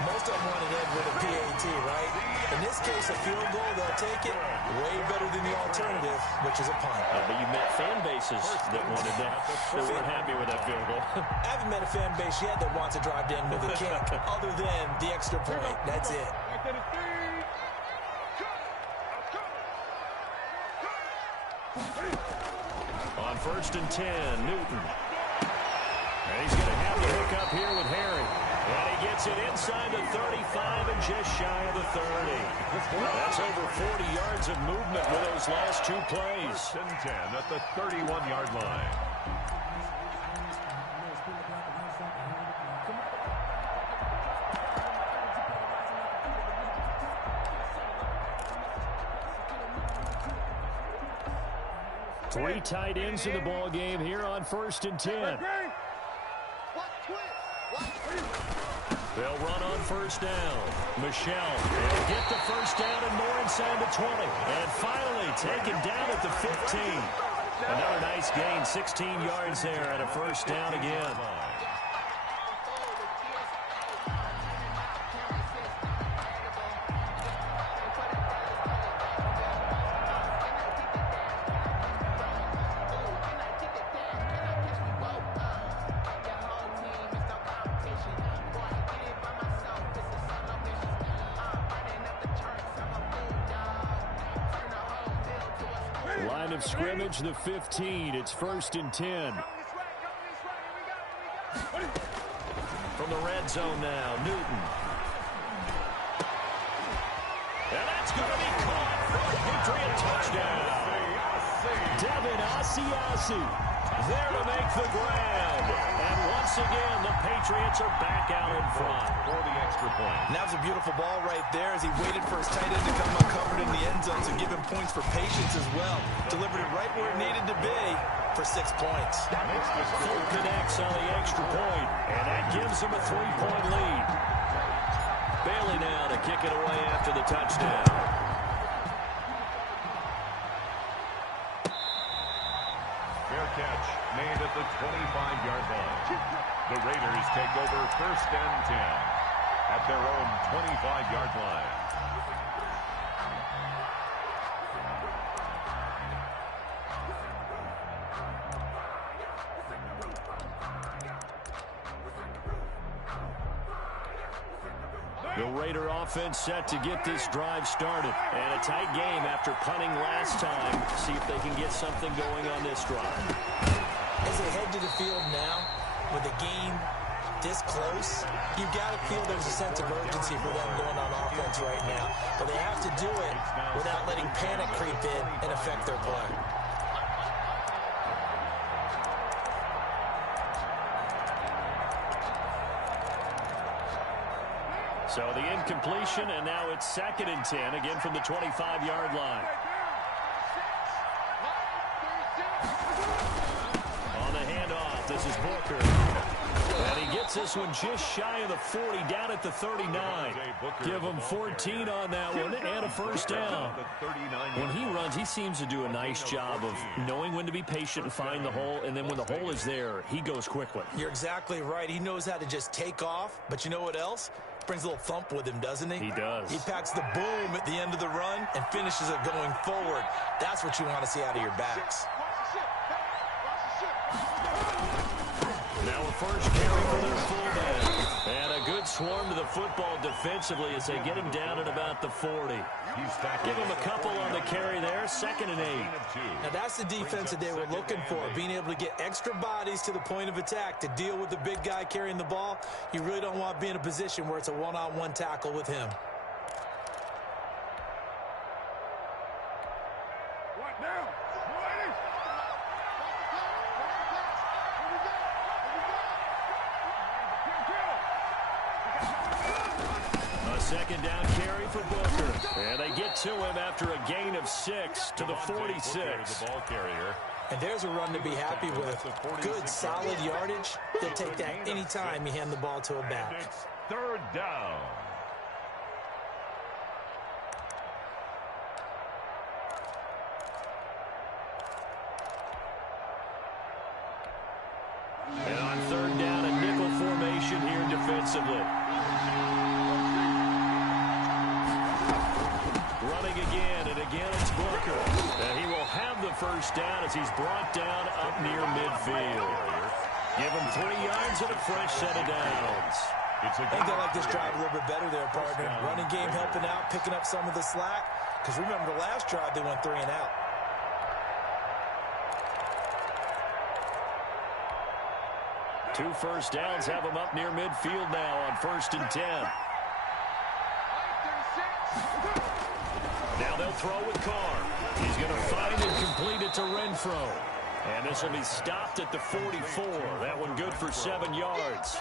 Most of them want to end with a PAT, right? In this case, a field goal, they'll take it. Way better than the alternative, which is a punt. But you met fan bases that wanted that. They weren't happy with that field goal. I haven't met a fan base yet that wants to drive to end with a kick, other than the extra point. That's it. On first and 10, Newton. And he's going to have the hook up here with Harry. And he gets it inside the 35 and just shy of the 30. That's over 40 yards of movement with those last 2 plays. First and 10 at the 31-yard line. Three tight ends in the ball game here on first and 10. They'll run on first down. Michelle will get the first down and more inside the 20. And finally taken down at the 15. Another nice gain, 16 yards there at a first down again. Line of scrimmage, the 15. It's 1st and 10. From the red zone now, Newton. And that's going to be caught for a Patriot touchdown. Devin Asiasi there to make the grab. And once again, the Patriots are back out in front for the extra point. And that was a beautiful ball right there as he waited for his tight end to come uncovered in the end zone, so give him points for patience as well. Delivered it right where it needed to be for 6 points. Full connects on the extra point, and that gives him a 3-point lead. Bailey now to kick it away after the touchdown. Fair catch made at the 25-yard line. The Raiders take over 1st and 10 at their own 25-yard line. The Raider offense set to get this drive started. And a tight game after punting last time. See if they can get something going on this drive. As they head to the field now, with the game this close, you've got to feel there's a sense of urgency for them going on offense right now. But they have to do it without letting panic creep in and affect their play. So the incompletion, and now it's 2nd and 10, again from the 25-yard line. On the handoff, this is Booker. And he gets this one just shy of the 40, down at the 39. Give him 14 on that one, and a 1st down. When he runs, he seems to do a nice job of knowing when to be patient and find the hole, and then when the hole is there, he goes quickly. You're exactly right. He knows how to just take off, but you know what else? Brings a little thump with him, doesn't he? He does. He packs the boom at the end of the run and finishes it going forward. That's what you want to see out of your backs. Now a first carry for their fullback. And a good swarm to the football defensively as they get him down at about the 40. Give him a couple on the carry there, 2nd and 8. Now that's the defense that they were looking for, being able to get extra bodies to the point of attack to deal with the big guy carrying the ball. You really don't want to be in a position where it's a one-on-one tackle with him. Second down carry for Booker. And they get to him after a gain of 6 to the 46. The ball carrier. And there's a run to be happy with. Good, solid yardage. They'll take that any time you hand the ball to a back. It's 3rd down. And on 3rd down, a nickel formation here defensively. Running again, and again it's Booker. And he will have the 1st down as he's brought down up near midfield. Give him 3 yards and a fresh set of downs. I think they like this drive a little bit better there, partner. Running game helping out, picking up some of the slack. Because remember, the last drive they went 3 and out. Two 1st downs have him up near midfield now on 1st and 10. Now they'll throw with Carr. He's going to find and complete it to Renfro. And this will be stopped at the 44. That one good for 7 yards.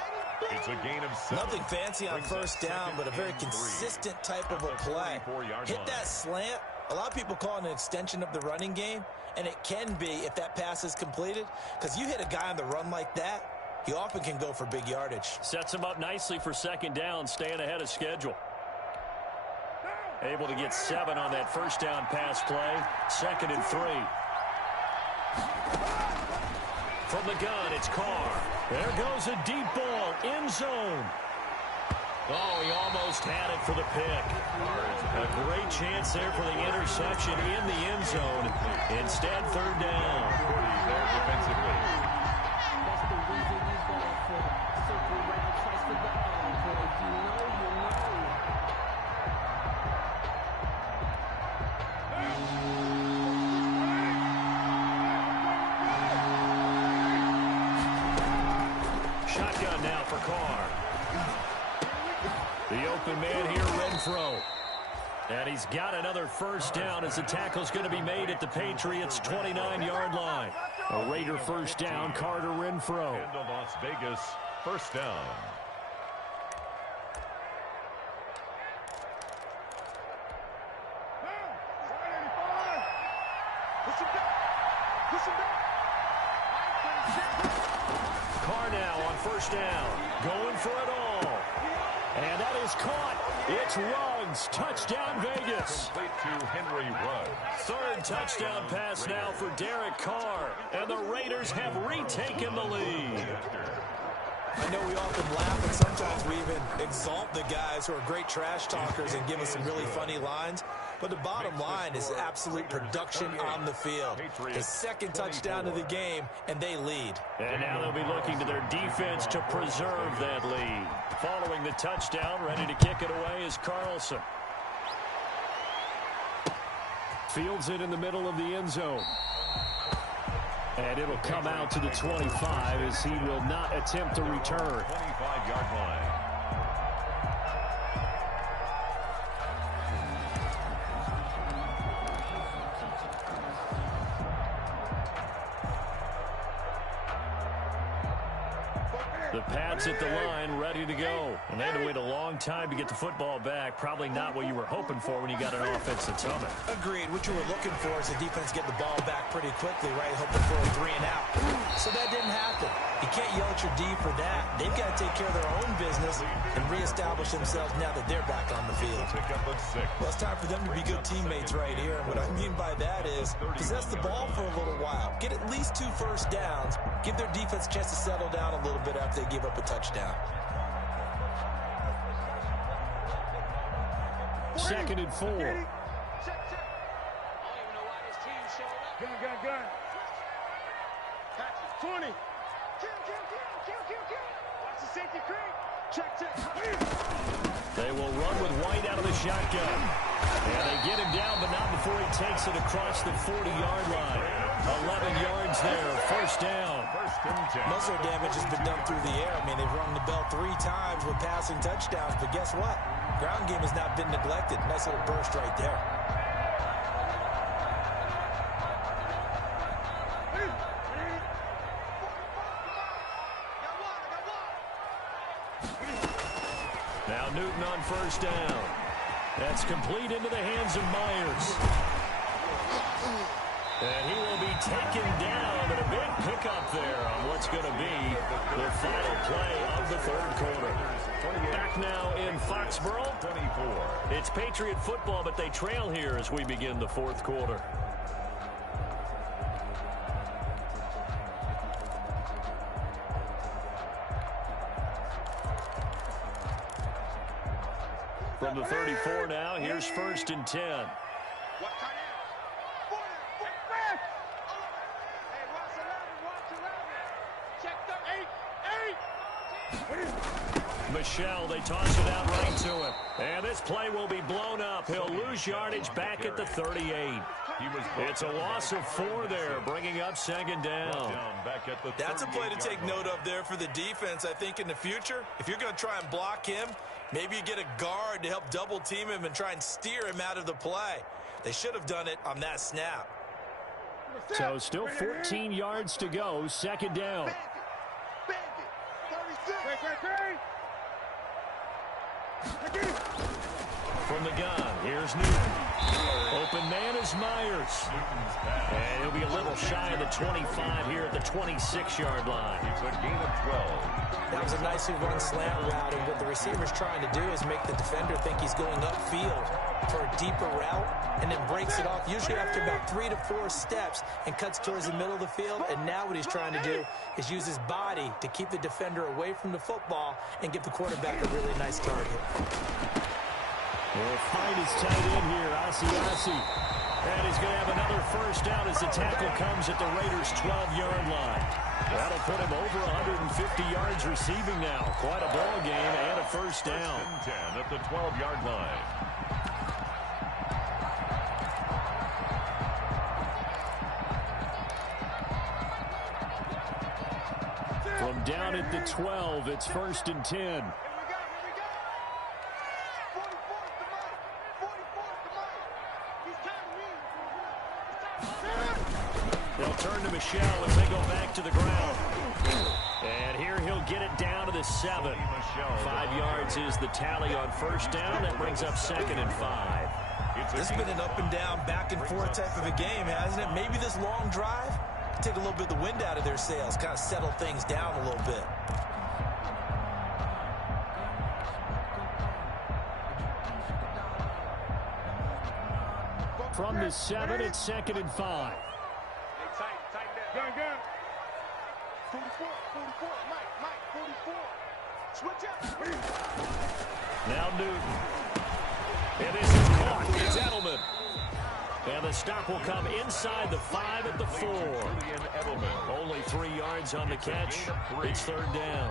It's a gain of 7. Nothing fancy on 1st down, but a very consistent type of a play. Hit that slant. A lot of people call it an extension of the running game, and it can be if that pass is completed. Because you hit a guy on the run like that, he often can go for big yardage. Sets him up nicely for 2nd down, staying ahead of schedule. Able to get 7 on that 1st down pass play. 2nd and 3. From the gun, it's Carr. There goes a deep ball, end zone. Oh, he almost had it for the pick. A great chance there for the interception in the end zone. Instead, 3rd down. There defensively. That's the reason we ball for. Circle round twice for the encore. If you know, you know. shotgun now for Carr. The open man here, Renfro. And he's got another first down as the tackle's going to be made at the Patriots' 29-yard line. A Raider first down, Carter Renfro. And the Las Vegas first down. Carr now on first down, going for it all. And that is caught. It's Ruggs. Touchdown, Vegas. Complete to Henry Ruggs. Third touchdown pass now for Derek Carr. And the Raiders have retaken the lead. I know we often laugh, and sometimes we even exalt the guys who are great trash talkers and give us some really funny lines. But the bottom line is absolute production on the field. The second touchdown of the game, and they lead. And now they'll be looking to their defense to preserve that lead. Following the touchdown, ready to kick it away is Carlson. Fields it in the middle of the end zone. And it'll come out to the 25 as he will not attempt to return. 25-yard line. The Pats at the line, ready to go. And they had to wait a long time to get the football back. Probably not what you were hoping for when you got an offense that's humming. Agreed. What you were looking for is the defense get the ball back pretty quickly, right? Hoping for a 3 and out. So that didn't happen. You can't yell at your D for that. They've got to take care of their own business and reestablish themselves now that they're back on the field. Pick up a 6. Well, it's time for them to be good teammates right here. And what I mean by that is possess the ball for a little while. Get at least 2 first downs. Give their defense a chance to settle down a little bit after they give up a touchdown. Second and 4. Gun. Pass 20. Watch the safety creep. Check. They will run with White out of the shotgun. And they get him down, but not before he takes it across the 40-yard line. 11 yards there, first down. First and 10. Most of their damage has been done through the air. I mean, they've rung the bell 3 times with passing touchdowns, but guess what? Ground game has not been neglected. Nice little burst right there. Now Newton on first down. That's complete into the hands of Myers. And he will be taken down, and a big pickup there on what's going to be the final play of the third quarter. Back now in Foxborough. 24. It's Patriot football, but they trail here as we begin the fourth quarter. From the 34 now, here's first and 10. Michelle, they toss it out right to him. And this play will be blown up. He'll lose yardage back at the 38. It's a loss of 4 there, bringing up second down. That's a play to take note of there for the defense. I think in the future, if you're going to try and block him, maybe you get a guard to help double team him and try and steer him out of the play. They should have done it on that snap. So still 14 yards to go, second down. From the gun, here's Newton. Open man is Myers. And he'll be a little shy of the 25 here at the 26-yard line. It's a gain of 12. That was a nicely run slant route, and what the receiver's trying to do is make the defender think he's going upfield for a deeper route, and then breaks it off, usually after about 3 to 4 steps, and cuts towards the middle of the field. And now what he's trying to do is use his body to keep the defender away from the football and give the quarterback a really nice target. We'll find his tight end here, Asiasi. And he's going to have another first down as the tackle comes at the Raiders' 12-yard line. That'll put him over 150 yards receiving now. Quite a ball game and a first down. First and 10 at the 12-yard line. From Down at the 12, it's 1st and 10. They'll turn to Michelle as they go back to the ground. And here he'll get it down to the 7. 5 yards is the tally on 1st down. That brings up 2nd and 5. This has been an up and down, back and forth type of a game, hasn't it? Maybe this long drive take a little bit of the wind out of their sails, kind of settle things down a little bit. From the 7, it's 2nd and 5. Gun. 44, Mike, 44. Switch up. Now Newton. And this is caught. It's Edelman. And the stop will come inside the 5 at the 4. Only 3 yards on the catch. It's 3rd down.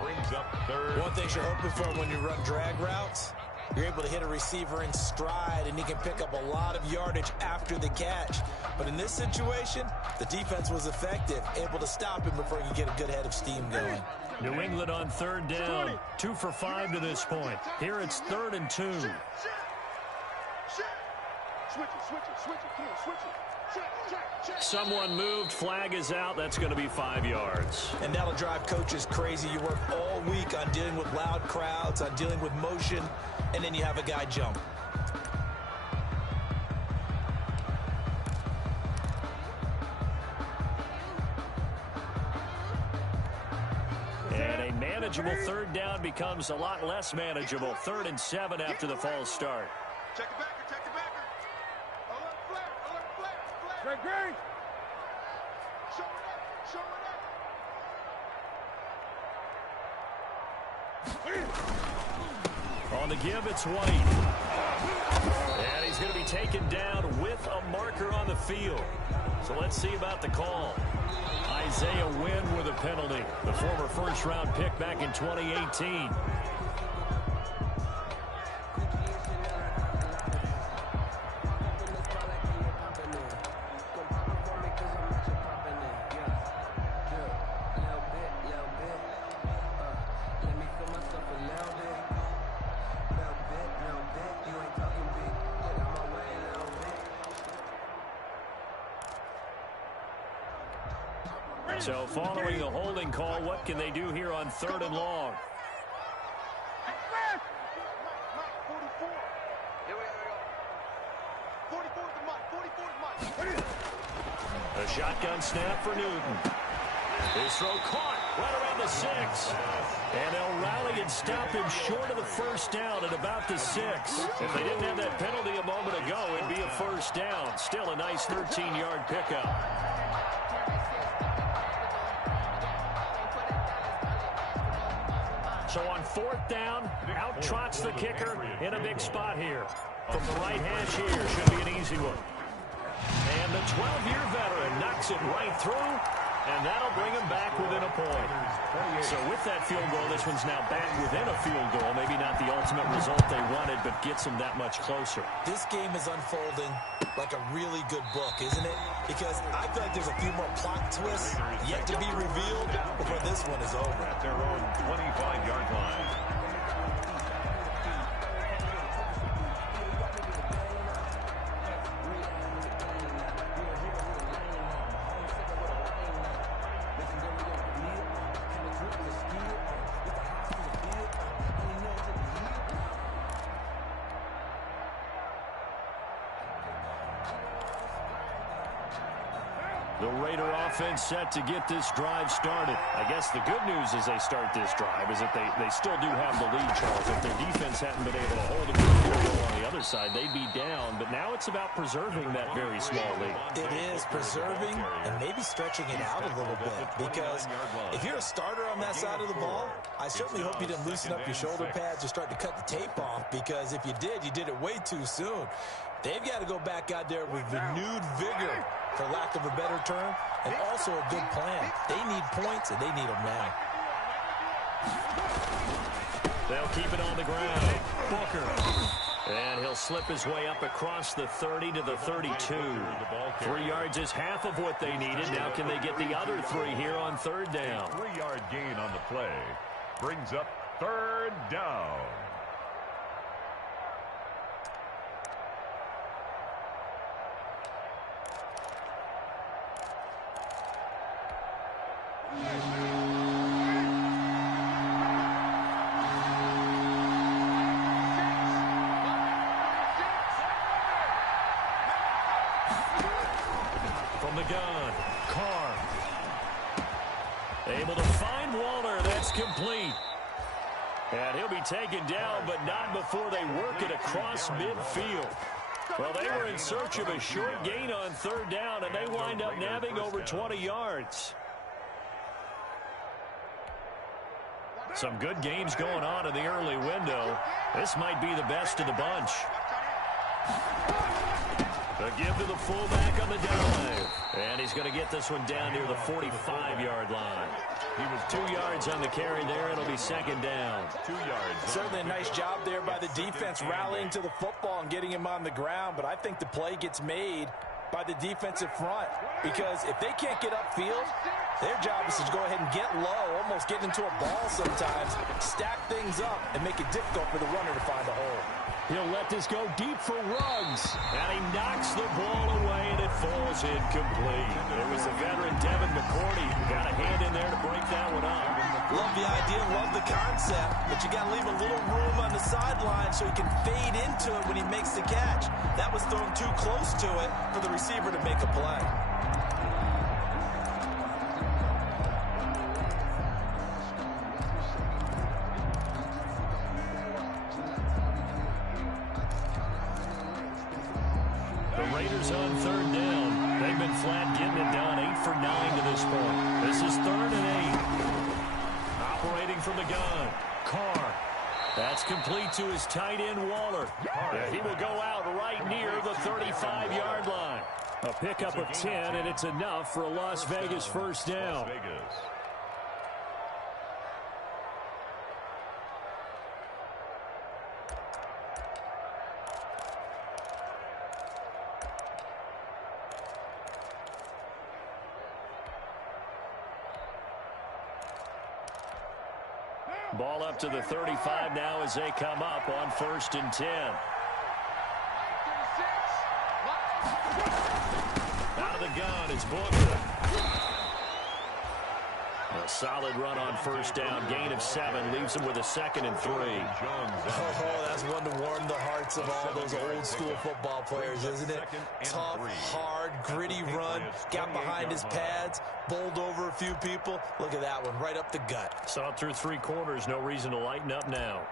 One thing you're hoping for when you run drag routes, you're able to hit a receiver in stride, and he can pick up a lot of yardage after the catch. But in this situation, the defense was effective, able to stop him before he could get a good head of steam going. New England on 3rd down. 2 for 5 to this point. Here it's 3rd and 2. Someone moved. Flag is out. That's going to be 5 yards. And that'll drive coaches crazy. You work all week on dealing with loud crowds, on dealing with motion, and then you have a guy jump. And a manageable 3rd down becomes a lot less manageable. 3rd and 7 after the false start. Check it back. Alert flare. Show it up. On the give, it's White. And he's going to be taken down with a marker on the field. So let's see about the call. Isaiah Wynn with a penalty. The former 1st-round pick back in 2018. So following the holding call, what can they do here on 3rd and long? A shotgun snap for Newton. His throw caught right around the 6. And they'll rally and stop him short of the 1st down at about the 6. If they didn't have that penalty a moment ago, it'd be a 1st down. Still a nice 13-yard pickup. So on 4th down, out trots the kicker in a big spot here. From the right hash here, should be an easy one. And the 12-year veteran knocks it right through, and that'll bring him back within a point. So with that field goal, this one's now back within a field goal. Maybe not the ultimate result they wanted, but gets them that much closer. This game is unfolding like a really good book, isn't it? Because I feel like there's a few more plot twists yet to be revealed before this one is over. At their own 25-yard line. The Raider offense set to get this drive started. I guess the good news as they start this drive is that they still do have the lead, Charles. If their defense hadn't been able to hold it on the other side, they'd be down. But now it's about preserving that very small lead. It is preserving and maybe stretching it out a little bit. Because if you're a starter on that side of the ball, I certainly hope you didn't loosen up your shoulder pads or start to cut the tape off. Because if you did it way too soon. They've got to go back out there with renewed vigor, for lack of a better term, and also a good plan. They need points, and they need them now. They'll keep it on the ground. Booker. And he'll slip his way up across the 30 to the 32. 3 yards is half of what they needed. Now can they get the other 3 here on third down? 3-yard gain on the play brings up third down. From the gun, Carr. Able to find Waller. That's complete. And he'll be taken down, but not before they work it across midfield. Well, they were in search of a short gain on third down, and they wind up nabbing over 20 yards. Some good games going on in the early window. This might be the best of the bunch. A give to the fullback on the dive. And he's going to get this one down near the 45-yard line. He was 2 yards on the carry there. It'll be second down. 2 yards. Certainly a nice job there by the defense rallying to the football and getting him on the ground. But I think the play gets made by the defensive front. Because if they can't get upfield, their job is to go ahead and get low, almost get into a ball sometimes, stack things up, and make it difficult for the runner to find a hole. He'll let this go deep for Ruggs. And he knocks the ball away, and it falls incomplete. It was the veteran Devin McCourty who got a hand in there to break that one up. Love the idea, love the concept, but you got to leave a little room on the sideline so he can fade into it when he makes the catch. That was thrown too close to it for the receiver to make a play. Raiders on third down. They've been flat getting it done. 8 for 9 to this point. This is 3rd and 8. Operating from the gun. Carr. That's complete to his tight end, Waller. Yeah, he will go out right near the 35-yard line. A pickup of 10, and it's enough for a Las Vegas first down. Ball up to the 35 now as they come up on 1st and 10. Out of the gun, it's Booker. A solid run on 1st down. Gain of 7 leaves him with a 2nd and 3. Oh, that's one to warm the hearts of all those old school football players, isn't it? Tough, hard, gritty run. Got behind his pads, bowled over a few people. Look at that one, right up the gut. Saw it through 3 quarters. No reason to lighten up now.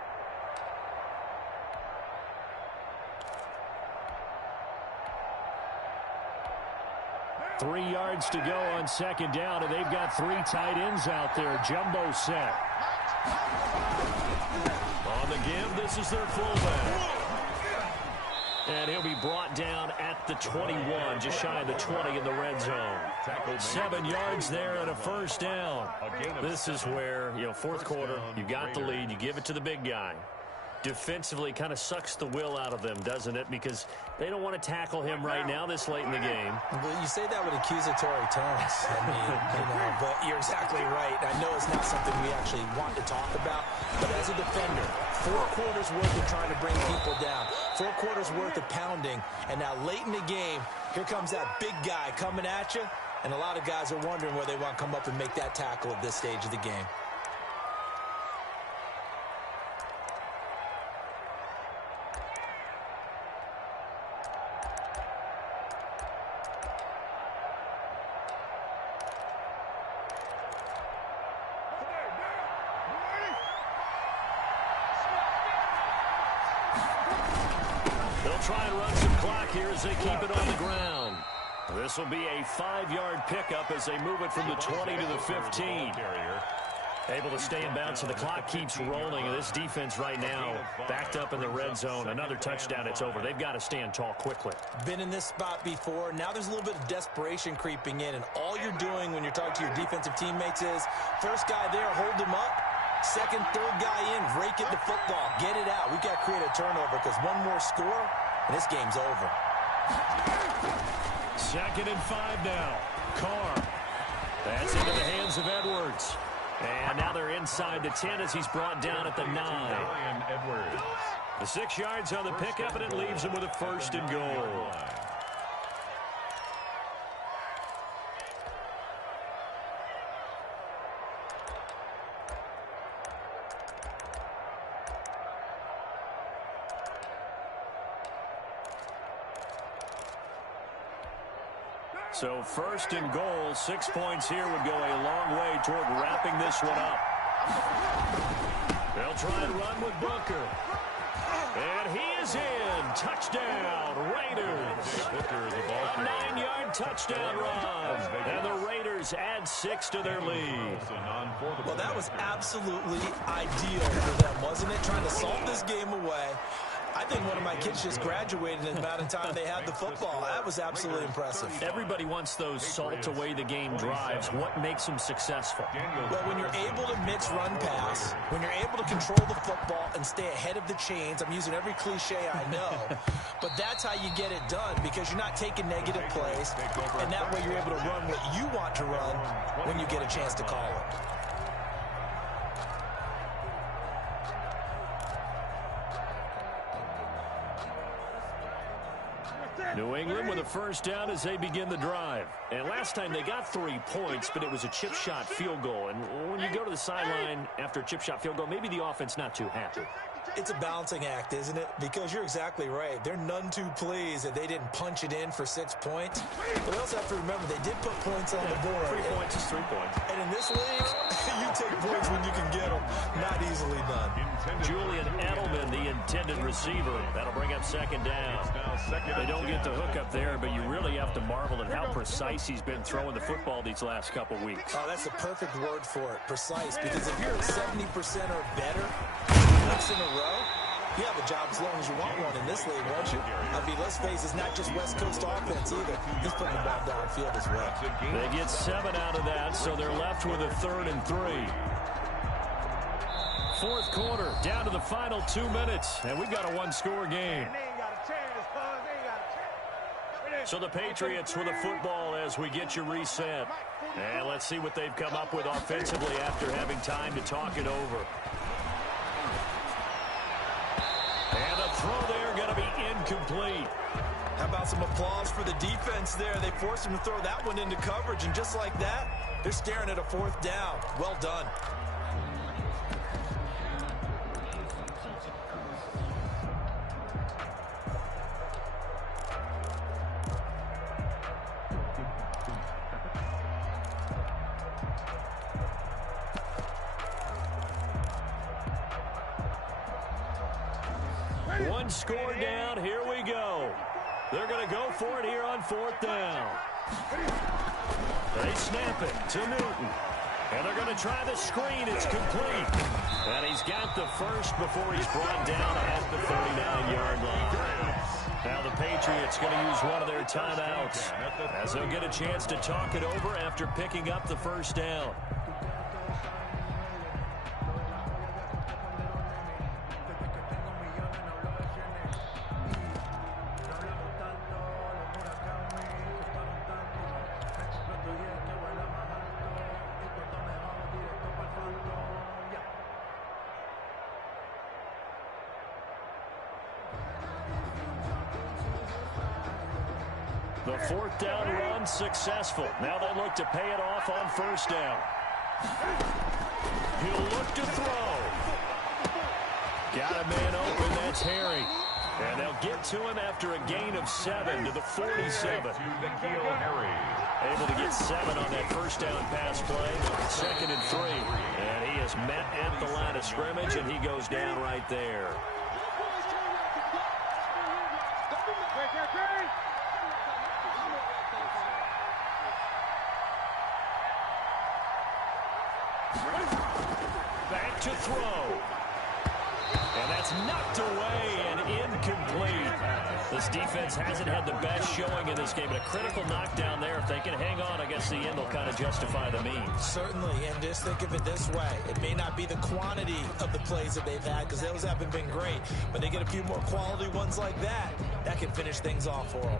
Three yards to go on 2nd down, and they've got 3 tight ends out there. Jumbo set. On the give, this is their fullback. And he'll be brought down at the 21, just shy of the 20 in the red zone. 7 yards there and a 1st down. This is where, 4th quarter, you got the lead, you give it to the big guy. Defensively kind of sucks the will out of them, doesn't it? Because they don't want to tackle him right now this late in the game. Well, you say that with accusatory tones. I mean, but you're exactly right. I know it's not something we actually want to talk about, but as a defender, 4 quarters worth of trying to bring people down, 4 quarters worth of pounding, and now late in the game, here comes that big guy coming at you, and a lot of guys are wondering where they want to come up and make that tackle at this stage of the game. Try and run some clock here as they keep it on the ground. This will be a 5-yard pickup as they move it from the 20 to the 15. Able to stay in bounds, so the clock keeps rolling. This defense right now backed up in the red zone. Another touchdown, it's over. They've got to stand tall quickly. Been in this spot before. Now there's a little bit of desperation creeping in, and all you're doing when you're talking to your defensive teammates is, first guy there, hold him up, Second, third guy in, rake it the football. Get it out. We've got to create a turnover because one more score, and this game's over. 2nd and 5 now. Carr. That's into the hands of Edwards. And now they're inside the 10 as he's brought down at the 9. Edwards. The 6 yards on the pickup, and it leaves him with a 1st and goal. So 1st and goal, 6 points here would go a long way toward wrapping this one up. They'll try and run with Booker. And he is in. Touchdown, Raiders. A 9-yard touchdown run. And the Raiders add 6 to their lead. Well, that was absolutely ideal for them, wasn't it? Trying to salt this game away. I think one of my kids just graduated in the amount of time they had the football. That was absolutely impressive. Everybody wants those salt-away-the-game drives. What makes them successful? Well, when you're able to mix run-pass, when you're able to control the football and stay ahead of the chains, I'm using every cliche I know, but that's how you get it done because you're not taking negative plays, and that way you're able to run what you want to run when you get a chance to call it. New England with a 1st down as they begin the drive. And last time they got 3 points, but it was a chip shot field goal. And when you go to the sideline after a chip shot field goal, maybe the offense not too happy. It's a balancing act, isn't it? Because you're exactly right. They're none too pleased that they didn't punch it in for 6 points. But we also have to remember they did put points on the board. 3 points is 3 points. And in this league, you take points when you can get them. Not easily done. Julian Edelman, the intended receiver. That'll bring up 2nd down. They don't get the hook up there, but you really have to marvel at how precise he's been throwing the football these last couple weeks. Oh, that's the perfect word for it, precise. Because if you're at 70% or better weeks in a row, you have a job as long as you want one in this league, won't you? I mean, let's face it, it's not just West Coast offense either. He's putting the ball downfield as well. They get 7 out of that, so they're left with a 3rd and 3. 4th quarter, down to the final 2 minutes, and we've got a 1-score game. So the Patriots with the football as we get you reset. And let's see what they've come up with offensively after having time to talk it over. And the throw there going to be incomplete. How about some applause for the defense there? They forced him to throw that one into coverage, and just like that, they're staring at a 4th down. Well done. One score down. Here we go. They're going to go for it here on 4th down. They snap it to Newton. And they're going to try the screen. It's complete. And he's got the 1st before he's brought down at the 39-yard line. Now the Patriots going to use one of their timeouts as they'll get a chance to talk it over after picking up the 1st down. The 4th down run successful. Now they look to pay it off on 1st down. He'll look to throw. Got a man open. That's Harry. And they'll get to him after a gain of 7 to the 47. Able to get 7 on that 1st down pass play. 2nd and 3. And he is met at the line of scrimmage, and he goes down right there. Back to throw. And that's knocked away and incomplete. This defense hasn't had the best showing in this game, but a critical knockdown there. If they can hang on, I guess the end will kind of justify the means. Certainly, and just think of it this way. It may not be the quantity of the plays that they've had, because those haven't been great, but they get a few more quality ones like that. That can finish things off for them.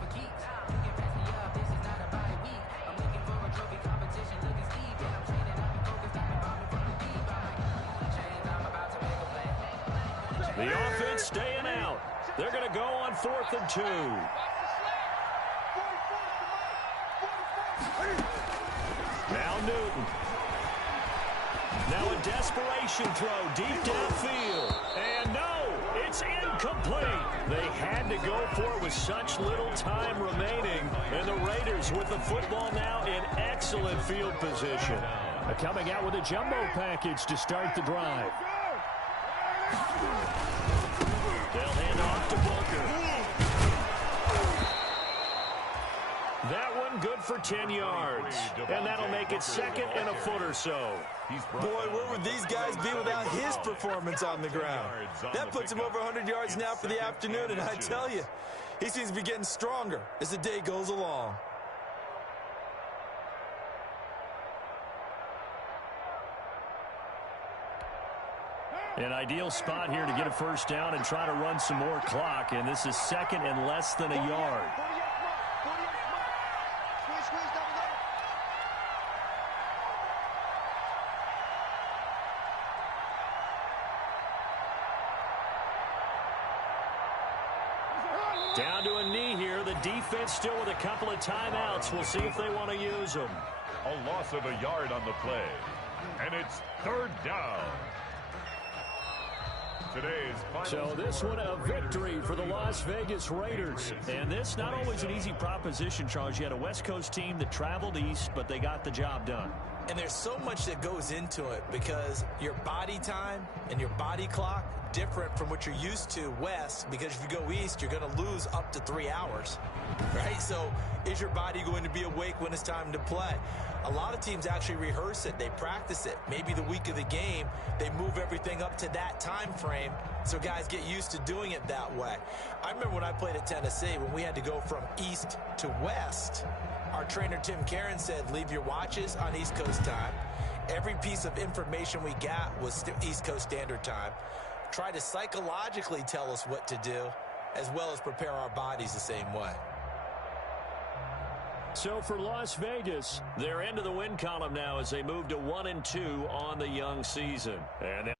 The offense staying out. They're going to go on 4th and 2. Now Newton. Now a desperation throw deep downfield. And no, it's incomplete. They had to go for it with such little time remaining. And the Raiders with the football now in excellent field position. Coming out with a jumbo package to start the drive. They'll hand off to Booker. That one good for 10 yards. And that'll make it 2nd and a foot or so. Boy, where would these guys be without his performance on the ground? That puts him over 100 yards now for the afternoon, and I tell you, he seems to be getting stronger as the day goes along. An ideal spot here to get a first down and try to run some more clock, and this is 2nd and less than a yard. Down to a knee here. The defense still with a couple of timeouts. We'll see if they want to use them. A loss of a yard on the play. And it's 3rd down. So this one a victory for the Las Vegas Raiders. And this not always an easy proposition, Charles. You had a West Coast team that traveled east, but they got the job done. And there's so much that goes into it because your body time and your body clock different from what you're used to west, because if you go east, you're going to lose up to 3 hours, right? So is your body going to be awake when it's time to play? A lot of teams actually rehearse it. They practice it. Maybe the week of the game, they move everything up to that time frame so guys get used to doing it that way. I remember when I played at Tennessee, when we had to go from east to west, our trainer Tim Karen said, leave your watches on East Coast time. Every piece of information we got was East Coast Standard Time. Try to psychologically tell us what to do, as well as prepare our bodies the same way. So for Las Vegas, they're into the win column now as they move to 1-2 on the young season. And